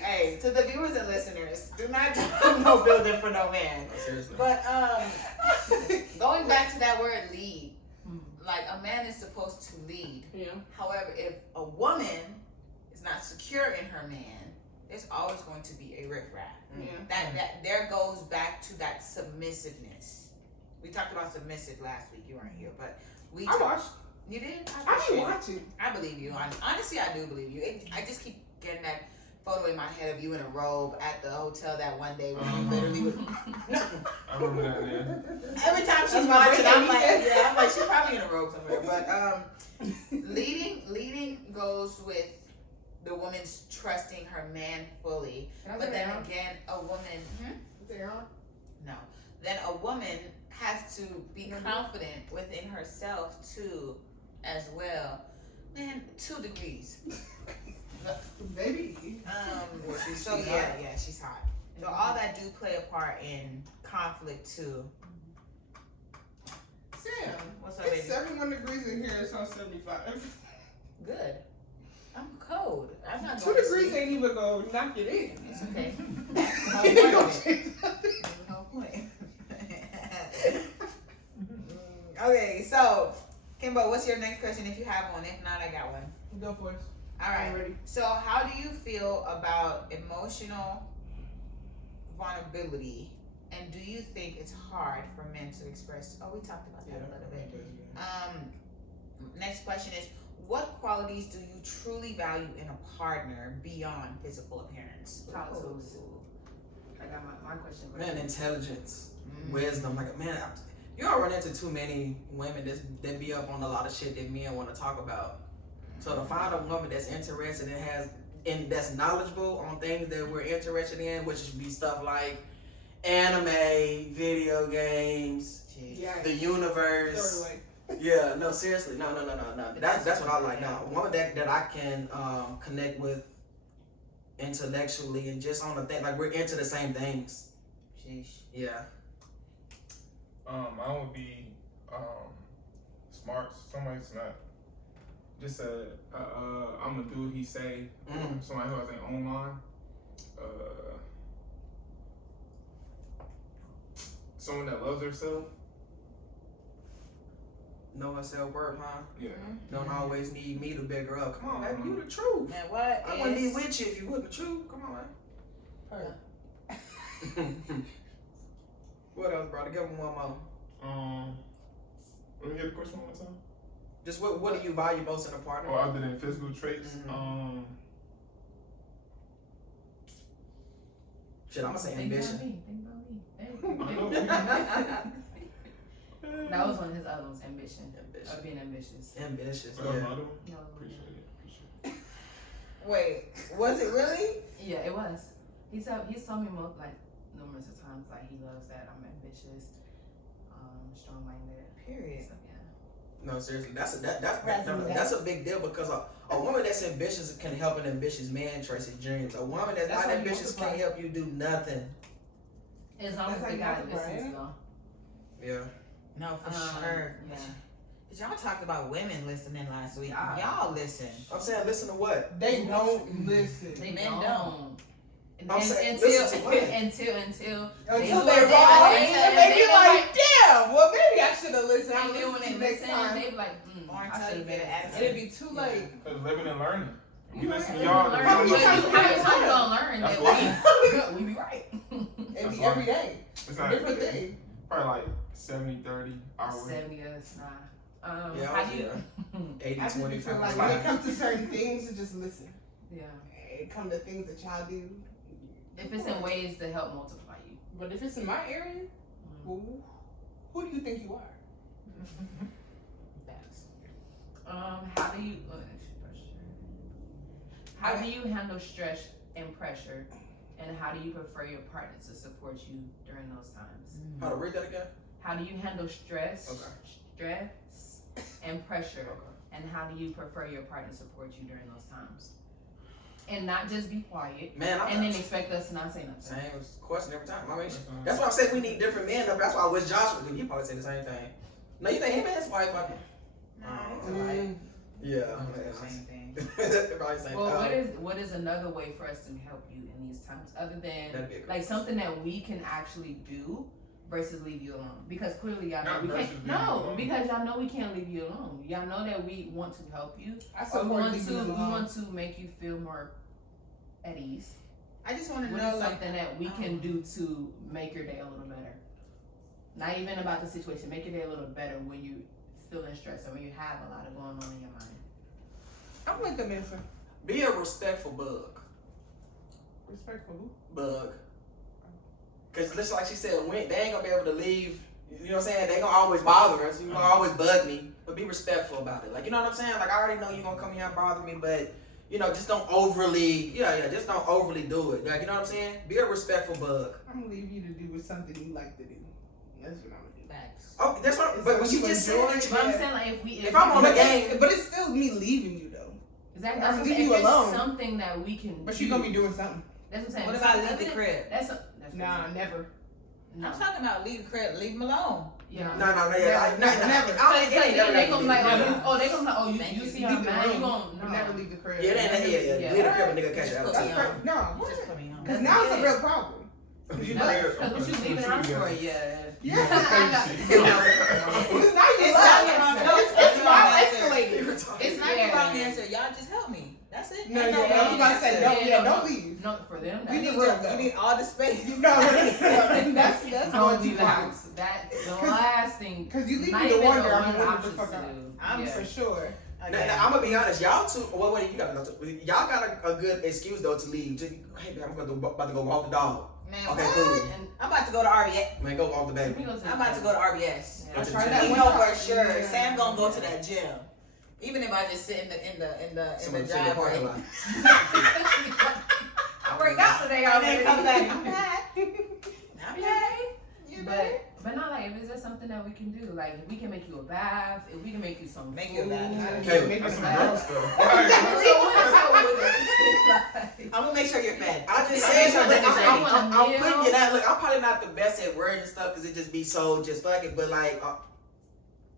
Hey, to the viewers and listeners, do not do no building for no man. Seriously. But going back to that word lead, like a man is supposed to lead. Yeah. However, if a woman is not secure in her man, there's always going to be a riffraff. Yeah. That there goes back to that submissiveness. We talked about submissive last week. You weren't here, but we. I watched. You did? I appreciate didn't it. watch it. I believe you. Honestly, I do believe you. I just keep getting that photo in my head of you in a robe at the hotel that one day when you literally was. I remember that, yeah. Every time she's That's my watching, I'm like, birthday yeah, I'm like, she's probably in a robe somewhere. But leading goes with the woman's trusting her man fully. But then again, a woman, no. Then a woman has to be confident within herself too, as well. Man, 2 degrees. Baby. So yeah, she's hot. So all that do play a part in conflict too. Sam, What's up, it's baby? 71 degrees in here. It's on 75. Good. I'm cold. I'm not 2 going to degrees sleep. ain't even gonna knock it in. It's okay. It ain't gonna change nothing. No point. Okay, so Kimbo, what's your next question if you have one? If not, I got one. Go for it. All right. I'm ready. So, how do you feel about emotional vulnerability And do you think it's hard for men to express? Oh, we talked about that a little bit. Next question is, what qualities do you truly value in a partner beyond physical appearance? Talk to us. I got my question. Man, intelligence, wisdom. Like, man, you don't run into too many women that be up on a lot of shit that men want to talk about. So to find a woman that's interested and that's knowledgeable on things that we're interested in, which would be stuff like anime, video games, Yeah. the universe. Totally. Yeah, no, seriously, no. That's what I like. Now, a woman that I can connect with intellectually and just on the thing, like we're into the same things. Sheesh. Yeah. I would be smart. Somebody's not. Just I'm gonna do what he say. Somebody who has their own mind. Someone that loves herself. Know her self-worth, huh? Yeah. Don't always need me to big her up. Come on, baby, you the truth. And what I wouldn't be with you if you wasn't the truth. Come on, man. What else, brother? Give him one more. Let me hear the question one more time. Just what do you value most in a partner? Or other than physical traits, Shit, I'm gonna say Think ambition. about me. That was one of his other ones, ambition. Of being ambitious. Ambitious. another Yeah. one? No, Appreciate it. Wait, was it really? yeah, it was. He's told me numerous of times like he loves that I'm ambitious, strong-minded. Period. So, yeah. No, seriously, that's a big deal because a woman that's ambitious can help an ambitious man trace his dreams. A woman that's not how you ambitious multiply. can't help you do nothing. As long That's as how the you guy multiply, listens, right? though. Yeah. No, for sure. Yeah. Cause y'all talked about women listening last week. Yeah. Y'all listen. I'm saying, listen to what? They don't listen. They Men don't. don't. I'm saying, until listen to what? until Until they they're do wrong, it, and they be don't like, "Damn, well maybe I should have listened." And then when they next listen, time. they be like, Or I until should you have get been an accent. It'd be too late. Because living and learning. We You listen to learn, y'all. learn. How many But times you you how many learn? times you gonna learn That's that we be right? It'd That's be why. every day. It's not Different every day. thing. Probably like 70-30 hours. 70 is not. Yeah, How do you? 80, I just 20, feel like when it comes to certain things, to just listen. Yeah. It come to things that y'all do. If it's in ways to help multiply you. But if it's in my area, well, who do you think you are? How do you? How do you handle stress and pressure, and how do you prefer your partner to support you during those times? How to read that again? How do you handle stress, Okay. and pressure, Okay. and how do you prefer your partner to support you during those times? And not just be quiet, Man, I'm and then expect us to not say nothing. same question every time. I mean, that's why I said we need different men. That's why I wish Josh would. He probably say the same thing. No, you think him and his wife? I think. No, it's alright. Yeah. Same thing. They're probably saying. Well, what is another way for us to help you in these times, other than That'd be a good like something that we can actually do versus leave you alone? Because clearly y'all know Not we versus can't. leave you No, alone. because y'all know we can't leave you alone. Y'all know that we want to help you. I Or we support want leaving to. it We alone. want to make you feel more at ease. I just want to What know, is like, something that we can do to make your day a little better? Not even about the situation. Make your day a little better when you feeling stressed or when you have a lot of going on in your mind. I'm like the answer. Be a respectful bug. Respectful. Bug. Cause just like she said, they ain't gonna be able to leave. You know what I'm saying? They gonna always bother us. You gonna always bug me. But be respectful about it. Like, you know what I'm saying? Like, I already know you gonna come here and bother me, but you know, just don't overly. Just don't overly do it. Like, you know what I'm saying? Be a respectful bug. I'm gonna leave you to do with something you like to do. That's what I'm gonna do. facts. Oh, that's what. It's But what she you just said enjoy. that. But I'm saying like If I'm on the But game, but it's still me leaving you though. exactly. I'm That's what leave I'm you saying. If alone. it's something that we can. But do, you gonna be doing something. That's what I'm saying. What if I leave Other the than- crib? That's Nah, never. No. I'm talking about leave the crib, leave him alone. Yeah. no, Never. I don't think it ain't never They gonna be like, never. they gonna be like, oh, Thank you you. see You her leave the man, you room. gonna You never leave the crib. Yeah, Yeah. leave the crib and nigga catch Just it. put That's me right. on. No, You just put me on. because now it's a real problem. Cause No, because what you leaving out for? Yeah. Yeah. It's It's not your It's not your love. wrong- It's no, now it's escalated. It's not Yeah. your wrong answer. Y'all just help me. That's it. No, Ain't no, no I was wrong about to say, answer. don't, Yeah, don't leave. No, for them. We that's need real. your, You need all the space. no, that's that's Don't going be too the far. house. That the last thing. Cause you leave not me to even wonder. the I'm one gonna what the option fuck to up. do. I'm Yeah. for sure. Now, I'm gonna be honest, y'all two. Well, wait, you got y'all got a good excuse though to leave. Hey, man, about to go walk the dog. Man, Okay, what? cool. And I'm about to go to RBS. Man, go walk the we baby. go to I'm about to go to RBS. Yeah. Try You that You one know time. for sure. Yeah. Sam gonna go to that gym. Even if I just sit in the Someone sit in the parking driveway. lot. I worked out today And already. then come back. I'm back. I'm back. You better. But not like if it's just something that we can do. Like if we can make you a bath, if we can make you some Make food. you a bath. Okay, Maybe That's some not. girl stuff. Like, I'm gonna make sure you're fed. I just I'm said sure something. that's I'm right. putting you that. Look, I'm probably not the best at words and stuff because it just be so just fuck it. But like, you know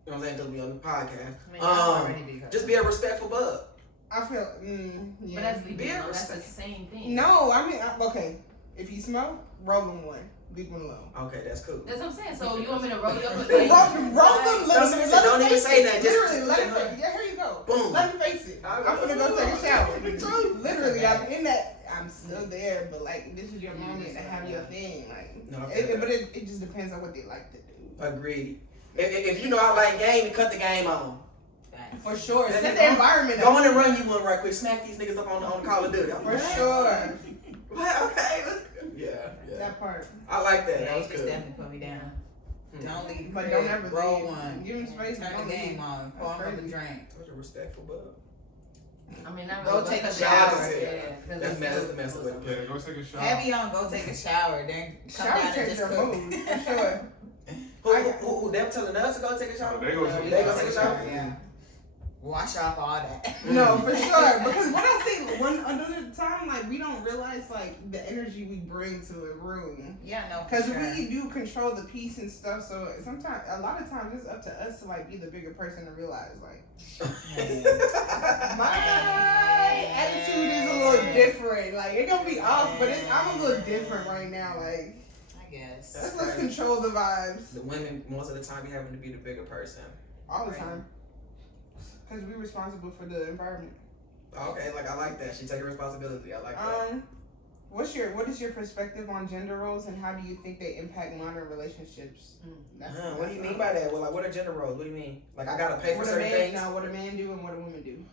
what I'm saying? Because we on the podcast. Just be a respectful bug. I feel. But Yeah. that's leaving Be alone. That's respect- the same thing. No, I mean, okay. If you smoke, roll them one. Leave them alone. Okay, that's cool. That's what I'm saying. So you want me to roll you up with Roll like, them. No, Let seriously, them don't even face say it. that, just- Literally, let him face it. Yeah, here you go. Boom. Let him face it. I'm gonna go take a shower. Literally, That's I'm in that. I'm still there, but like, this is your moment to have your thing. Like, No, I feel that. but it just depends on what they like to do. Agreed. If you know I like game, then cut the game on. For sure. Then Set go- the environment Go up. on and run you one right quick. Smack these niggas up on Call of Duty. For sure. What? Okay. Yeah. That part. I like that. Yeah, That you was just good. definitely put me down. Don't leave. But the don't crib. ever roll leave. one. Give him space. Turn Don't the game leave. on. Pour That's him up a crazy. drink. Such a respectful bug. I mean, not Go really, take a because shower. That's the mess of it. Yeah, go take a shower. Heavy on, go take a shower. Then come Shower down and change just your cook. mood. For sure. Who them telling us to go take a shower? They go take They go take a shower? Yeah. Wash off all that. No, for sure. Because what I say, under the time, like, we don't realize, like, the energy we bring to a room. Yeah, no. Because for sure. we do control the peace and stuff, so sometimes, a lot of times, it's up to us to, like, be the bigger person to realize, like, my attitude is a little different. Like, it don't be off, but I'm a little different right now. Like, I guess. That's let's right. control the vibes The women most of the time be having to be the bigger person. all the Right. time. Because we're responsible for the environment. Okay, like I like that. She taking responsibility. I like that. What is your perspective on gender roles and how do you think they impact modern relationships? What do you mean by that? Well, like, what are gender roles? What do you mean? Like, I gotta pay for What a certain man, things? no, what a man do and what a woman do.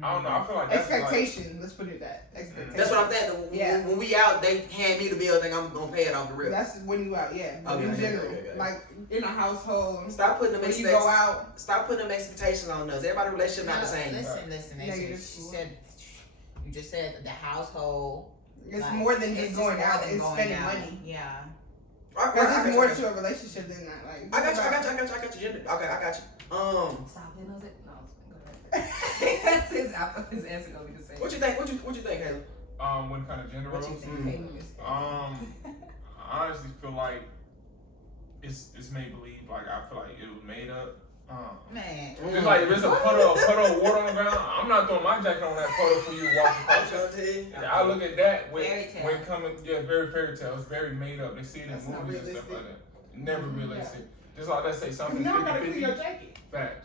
I don't know. I feel like that's like, Expectation. Let's put it that. Expectation. That's what I'm saying. Yeah. When we out, they hand me the bill. Think I'm gonna pay it off the rip. That's when you out, yeah. But Okay, in okay, general, okay, okay. like in a household, Stop putting them when you expectations. go out, Stop putting them expectations on us. Everybody's relationship not the same. Listen. Negative. You just said the household. it's like, more than it's just going more out. than It's going spending out. money. Yeah. Because it's more to a relationship than that. Like I got you. Gender. Okay, I got you. Stop it. No, go ahead. His answer gonna be the same. What you think? What you think, Haley? what kind of gender What roles? you think? I honestly feel like it's made believe. Like I feel like it was made up. Man. Just like if it's a puddle of water on the ground, I'm not throwing my jacket on that puddle for you to walk across. I look at that Fairy tale. when coming, yeah, very fairy tale. It's very made up. They see it in That's not movies and stuff realistic. like that. Never realistic. Just like let's say something now I gotta clean 50-50. your jacket. Facts.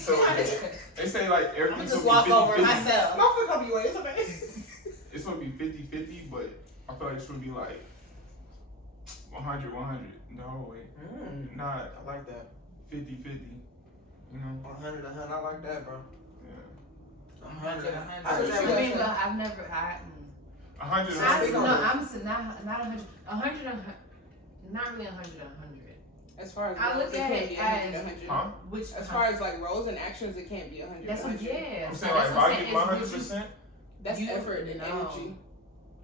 So they say like I'm everything's just gonna walk be over 50-50. myself. My foot gonna be wet. It's okay. It's gonna be 50-50, but I feel like it should be like 100-100 the whole way. Not I like that. 50-50. You know? 100. I like that, bro. Yeah. 100. I just I have mean, but I've never. 100 Speak on No, that. I'm saying not 100. 100. Not really 100. As far as I look roles, at can't it be as- 100. Huh? Which As far as like roles and actions, it can't be 100. that's what, 100. yeah. I'm So saying like that's if what I I'm get saying, my is 100%, That's You- effort and no. energy.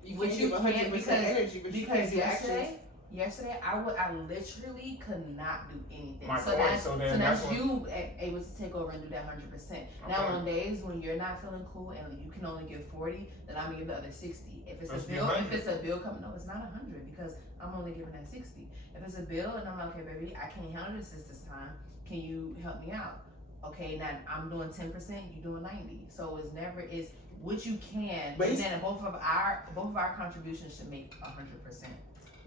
You Which can't you give can't 100% because- energy, but you because can't do actions. yesterday I literally could not do anything. My so point, that's so then that's what- you able to take over and do that 100%. Now Okay. on days when you're not feeling cool and you can only give 40, then I'm gonna give the other 60. If it's That's a bill, 100. if it's a bill coming, no, it's not 100 because I'm only giving that 60. If it's a bill and I'm like, okay, baby, I can't handle this time. Can you help me out? Okay, now I'm doing 10%, you doing 90. So it's never is what you can, But and it's- then both of our contributions should make 100%.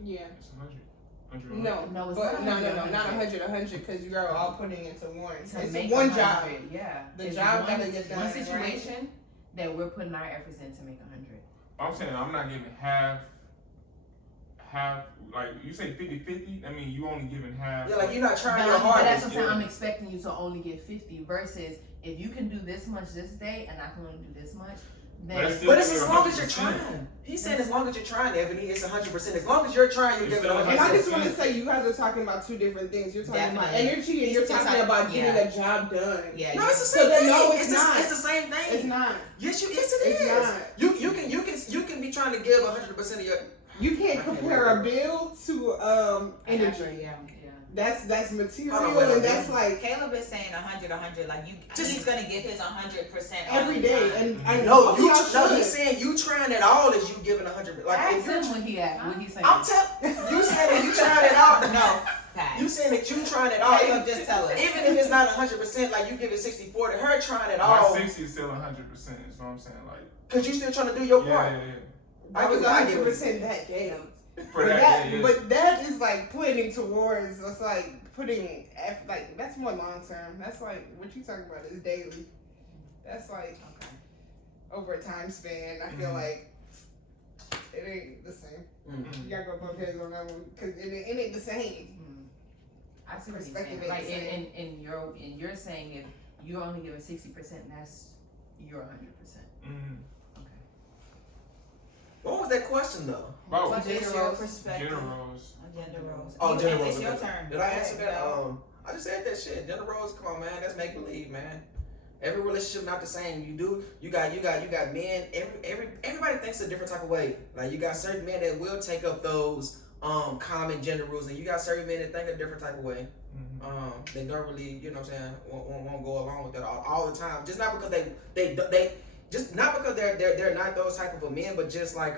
Yeah. it's 100. 100. No, No, it's but not no, 100. not 100, because you are all putting into one. To It's make one 100, job. Yeah, The It's job one, gotta get done, One right? situation that we're putting our efforts in to make 100. I'm saying I'm not giving half half, like you say 50-50, I mean you only giving half. Yeah, like you're not trying But your that's what I'm hardest. saying. I'm expecting you to only get 50 versus if you can do this much this day and I can only do this much, then But it's But it's Still as long as you're 100%. trying. He's saying as long as you're trying, Ebony, it's 100%. As long as you're trying, you're It's giving still 100%. And I just 100%. want to say, you guys are talking about two different things. You're talking about Definitely. energy, and He's you're still talking about talking- getting a job done. Yeah, No, it's the So same then, thing. no, it's not. It's the same thing. It's not. Yes, it It's is. not. You can be trying to give 100% of your. You can't compare a bill to energy. Yeah. That's material, I don't know what and I that's mean. like Caleb is saying 100, like you. Just- He's gonna give his 100% every day. And I No, know you. y'all No, should. he's saying you trying it all is you giving 100. Like ask if you're, him what he's saying. I'm telling you, saying that you trying it all. No, Pat. You saying that you trying it all. Caleb, just tell us. Even if it's not 100%, like you give it 60-40, her trying it My all, 60 is still 100%. Is what I'm saying. Like, cause you still trying to do your yeah, part. yeah, yeah. I was I give it. 100% that day. For But that, that, yeah, yeah. but that is like planning towards. It's like putting like that's more long term. That's like what you talking about is daily. That's like over a time span. I feel Mhm. like it ain't the same. Mhm. You gotta go both heads on that one because it ain't the same. I see what you're Perspective saying. Like ain't the same. in you're saying if you're only giving 60%, that's your 100%. Mm-hmm. What was that question though? About What is your Gender perspective? gender roles. Gender roles. Oh, You- gender It's roles. your Okay. turn. Did I answer that? Go. I just said that shit. Gender roles. Come on, man. That's make believe, man. Every relationship not the same. You got men. Everybody thinks a different type of way. Like you got certain men that will take up those common gender rules, and you got certain men that think a different type of way. Mm-hmm. They don't really, you know what I'm saying, won't go along with that all the time. Just not because they just not because they're not those type of a men, but just like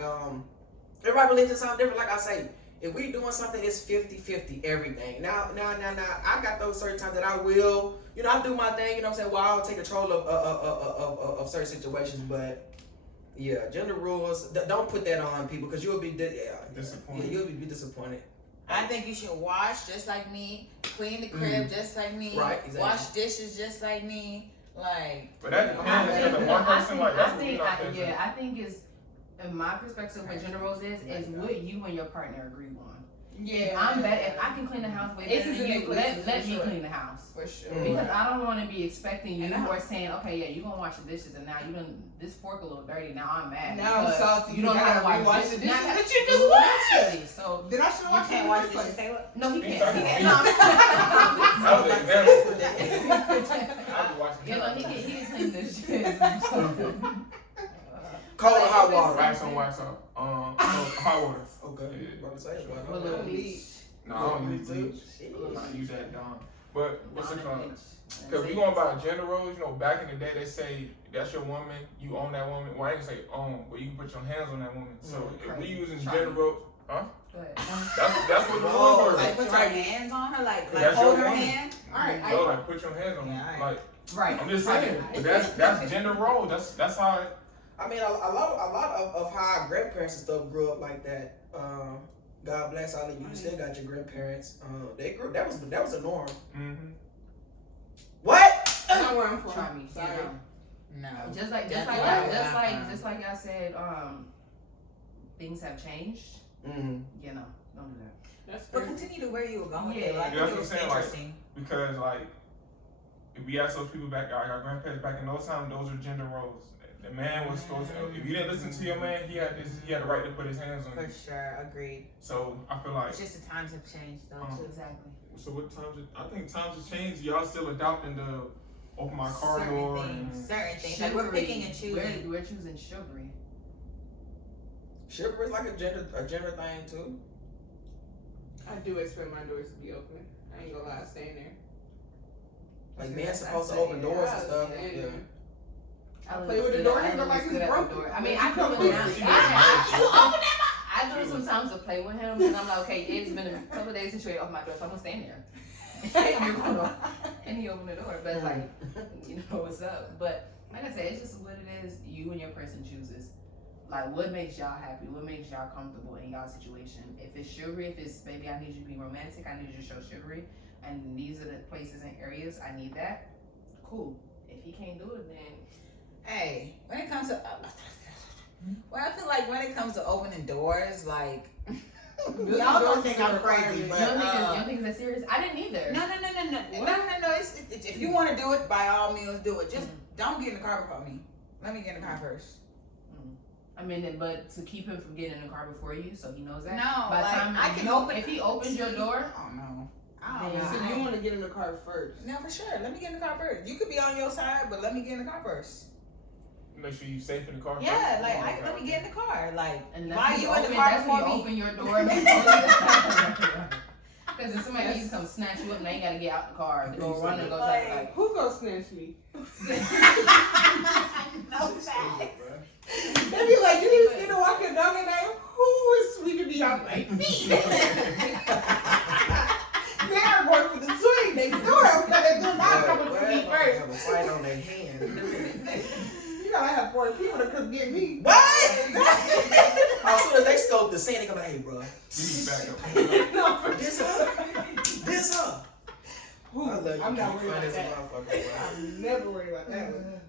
everybody believes in something different. Like I say, if we doing something, it's 50-50 everything. Now, I got those certain times that I will, you know, I do my thing, you know what I'm saying, while I'll take control of certain situations, but yeah, gender rules, don't put that on people, because you'll be Disappointed. Yeah, you'll be disappointed. I think you should wash just like me, clean the crib just like me, Right, exactly. wash dishes just like me, like. But that depends. Because one person like that's what we not thinking. I think is in my perspective what gender roles is what you and your partner agree on. If I'm better, if I can clean the house way It's better than in you, places, let for me sure. clean the house. For sure. Mm. Because I don't want to be expecting you And I- or saying, okay, yeah, you gonna wash the dishes, and now you done this fork a little dirty. Now I'm mad. Now I'm because salty. You don't know how to gotta wash rewash the the dishes. dishes Now- that you just washed. Naturally, so Then I should You wash can't it wash in the dishes, first place. Taylor. no, he He's can't. talking He about can't. That was an example. I be watching. You know, he can clean the dishes. Cold or hot water? Wax on, wax off. Hot water. Okay. Yeah. About to say, With well, a little okay. bleach. No, I don't use bleach. Shit. I use that Dawn. But what's it called? Bleach. Because we going by gender roles, you know, back in the day they say that's your woman, you own that woman. Well, I ain't gonna say own, but you can put your hands on that woman. So if we Crazy. using Try gender me. roles, huh? Go ahead. That's what the Whoa, rules were. Like put your hands on her, like That's hold your her woman. hand. Alright, No, like put your hands on Yeah, her. alright. Like Right. I'm just saying, but that's gender role. That's how. I mean, a lot of how our grandparents and stuff grew up like that. God bless all of you. You still got your grandparents. They grew. That was a norm. Mm-hmm. What? Not where I'm from. Try me. Sorry. You know. No. Just like I said, things have changed. Mm-hmm. You know, don't do that. That's But fair. continue to where you were going. Yeah. Taylor. I Yeah, think that's it what was I'm saying, like- interesting. Because like, if we ask those people back, our grandparents back in those times, those were gender roles. The man was supposed to. If you didn't listen to your man, he had the right to put his hands on For you. sure, agreed. So I feel like. It's just the times have changed though too. Exactly. So what times? I think times have changed. Y'all still adopting the open my car door and. Certain things. Like we're picking and choosing. We're choosing sugary. Chivalry is like a gender thing too. I do expect my doors to be open. I ain't gonna lie, staying there. Like men supposed to open doors and stuff. Yeah. I play with the door, it look like it's broken. I mean, I come Come with on. him. I do sometimes to play with him, and I'm like, okay, it's been a couple of days since you opened my door, so I'm gonna stand there. And you're gonna, and he opened the door, but it's like, you know what's up. But like I said, it's just what it is. You and your person chooses. Like, what makes y'all happy? What makes y'all comfortable in y'all situation? If it's sugary, if it's baby, I need you to be romantic. I need you to show sugary, and these are the places and areas I need that. Cool. If he can't do it, then. Hey, when it comes to, well, I feel like when it comes to opening doors, like Y'all don't think I'm crazy, but You don't think it's that serious? I didn't either. no. It's, if you want to do it, by all means, do it. Just don't get in the car before me. Let me get in the car first. I mean, but to keep him from getting in the car before you, so he knows that. No, By the like, time I can open. if he opens your door, I don't know. Yeah. So you want to get in the car first? No, for sure. Let me get in the car first. You could be on your side, but let me get in the car first. Make sure you safe in the car. Yeah, first. like Oh, let me get in the car. Like, and why that's you when in the open, car that's when before you me? open your door. Because if somebody needs to come snatch you up, now you gotta get out the car, go run and go like. Who gonna snatch me? No facts. They be like, you need to walk your dog and like, who is sweeping me off my feet? Now I'm going for the swing next door. Okay, they're not coming for me first. Have a fight on their hand. You gotta have 4 people to come get me. What? As soon as they scope the scene, they go like, hey, bro. You need to back up. No, for This her. Who? I love you. I'm not Keep worried funny about as a that. motherfucker, bro. I'm never worried about that one.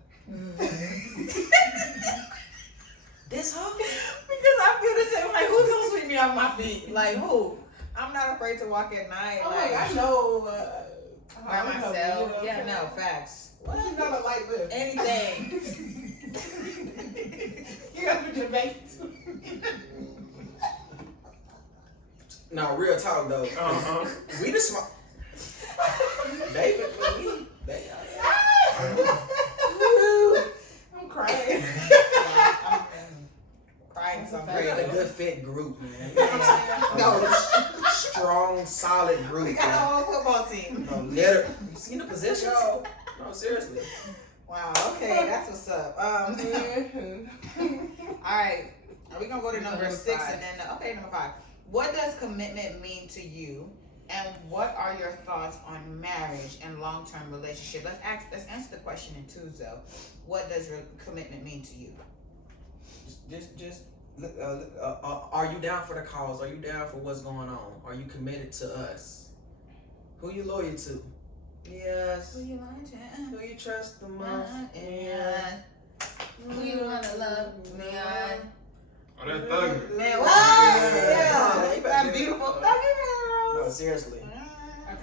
This her? Because I feel the same. Like, who's gonna sweep me off my feet? Like, who? I'm not afraid to walk at night. I'm like, like, I know. by how to help myself. you, you know Yeah, what I'm no, facts. saying? This is not a light lift. Anything. You gotta put your back too. No, real talk though. Uh-huh. We the smart. David, I'm crying. I'm crying so we got a crazy. good fit group, man. You know what I'm saying? No. Strong, solid group. We got a man. whole football team. No, literally. You seen the positions? No, seriously. Wow. Okay, that's what's up. All right. Are we gonna go to number 6 5. and then number 5? What does commitment mean to you, and what are your thoughts on marriage and long-term relationship? Let's answer the question in twos though. What does commitment mean to you? Just are you down for the cause? Are you down for what's going on? Are you committed to us? Who you loyal to? Yes. Who you lying to? Who you trust the most? Who you wanna love me on? Oh, that thugger. Man, Yeah. wow! You better That get it. beautiful No, thuggy girls. seriously.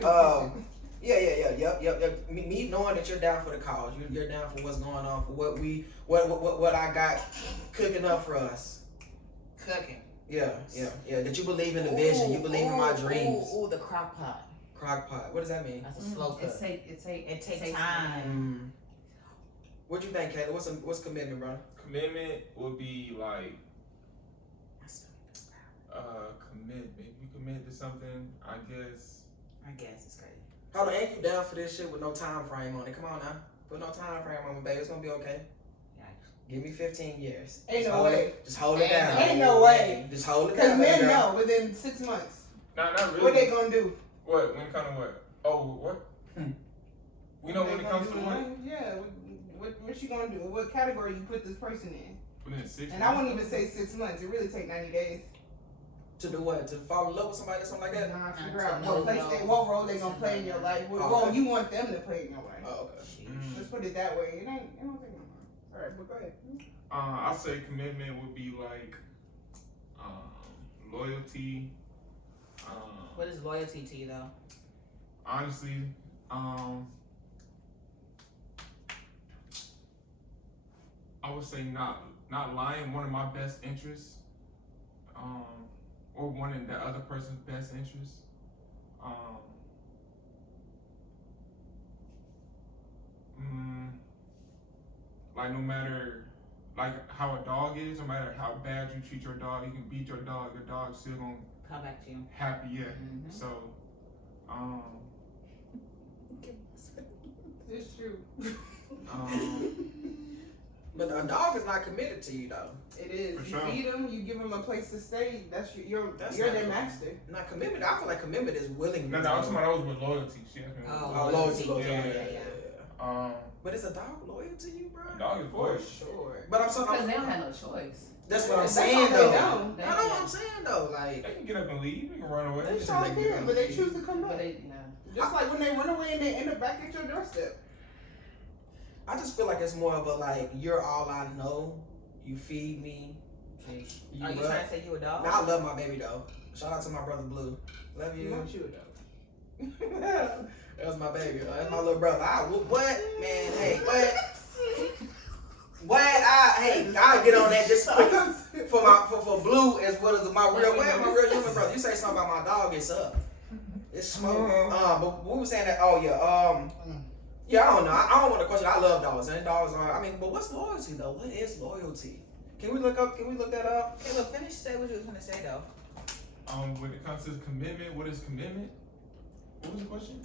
Um, Yep. Me knowing that you're down for the cause, you're down for what's going on, for what I got cooking up for us. Cooking. Yeah. That you believe in the vision, you believe in my dreams. Ooh, the crock pot. Crock pot. What does that mean? That's a slow cook. It takes time. What you think, Kayla? What's commitment, bro? Commitment would be like commitment. You commit to something, I guess. It's crazy. Hold on, ain't you down for this shit with no time frame on it? Come on now. Put no time frame on it, baby. It's gonna be okay. Give me 15 years. Ain't Just no hold way. it. Just hold it down. Ain't no way. Just hold it Because down. men baby girl. know within 6 months. Not really. What they gonna do? What? When it comes to what? Oh, what? We know What when they it gonna comes to do in what? life? Yeah. What you gonna do? What category you put this person in? Within 6 And I wouldn't even say 6 months. It really take 90 days. To do what? To fall in love with somebody or something like that? Nah, figure to out know what role they gonna play in your life. What Oh, role okay. you want them to play in your life. Oh, okay. Let's put it that way. It don't take no more. Alright, but go ahead. I say commitment would be like loyalty. What is loyalty to you though? Honestly, I would say not lying. One of my best interests, or one of the other person's best interests. Like no matter like how a dog is, no matter how bad you treat your dog, you can beat your dog's still gonna Come back to you. happy, yeah. Mhm. So, It's true. But a dog is not committed to you though. It is. For You sure. feed them. You give them a place to stay. That's you're That's you're not their true. master. Not commitment. I feel like commitment is willing. no, I'm talking about those with loyalty. She asked me. Oh, loyalty. Yeah. But is a dog loyal to you, bro? Dog is For loyal. sure. But I'm Because saying they don't have no choice. that's what I'm That's saying all they though. don't. I know what I'm saying though. Like They can get up and leave. They can run away. They just try make to it can, but they choose to come But back. they, Just like when they run away and they end up back at your doorstep. I just feel like it's more of a like you're all I know. You feed me, Sheesh. You Are you love- trying to say you a dog? Nah, I love my baby though. Shout out to my brother Blue. Love You you. want you a dog. That was my baby. That's my little brother. What, man? Hey, what? I'll get on that just quick for Blue as well as my real human brother. You say something about my dog, it's up. It's smoke. But we were saying that. Oh yeah. Yeah, I don't know. I don't want to question. I love dogs, and dogs are. I mean, but what's loyalty though? What is loyalty? Can we look that up? Okay, look, say what you was gonna say though. When it comes to commitment, what is commitment? What was the question?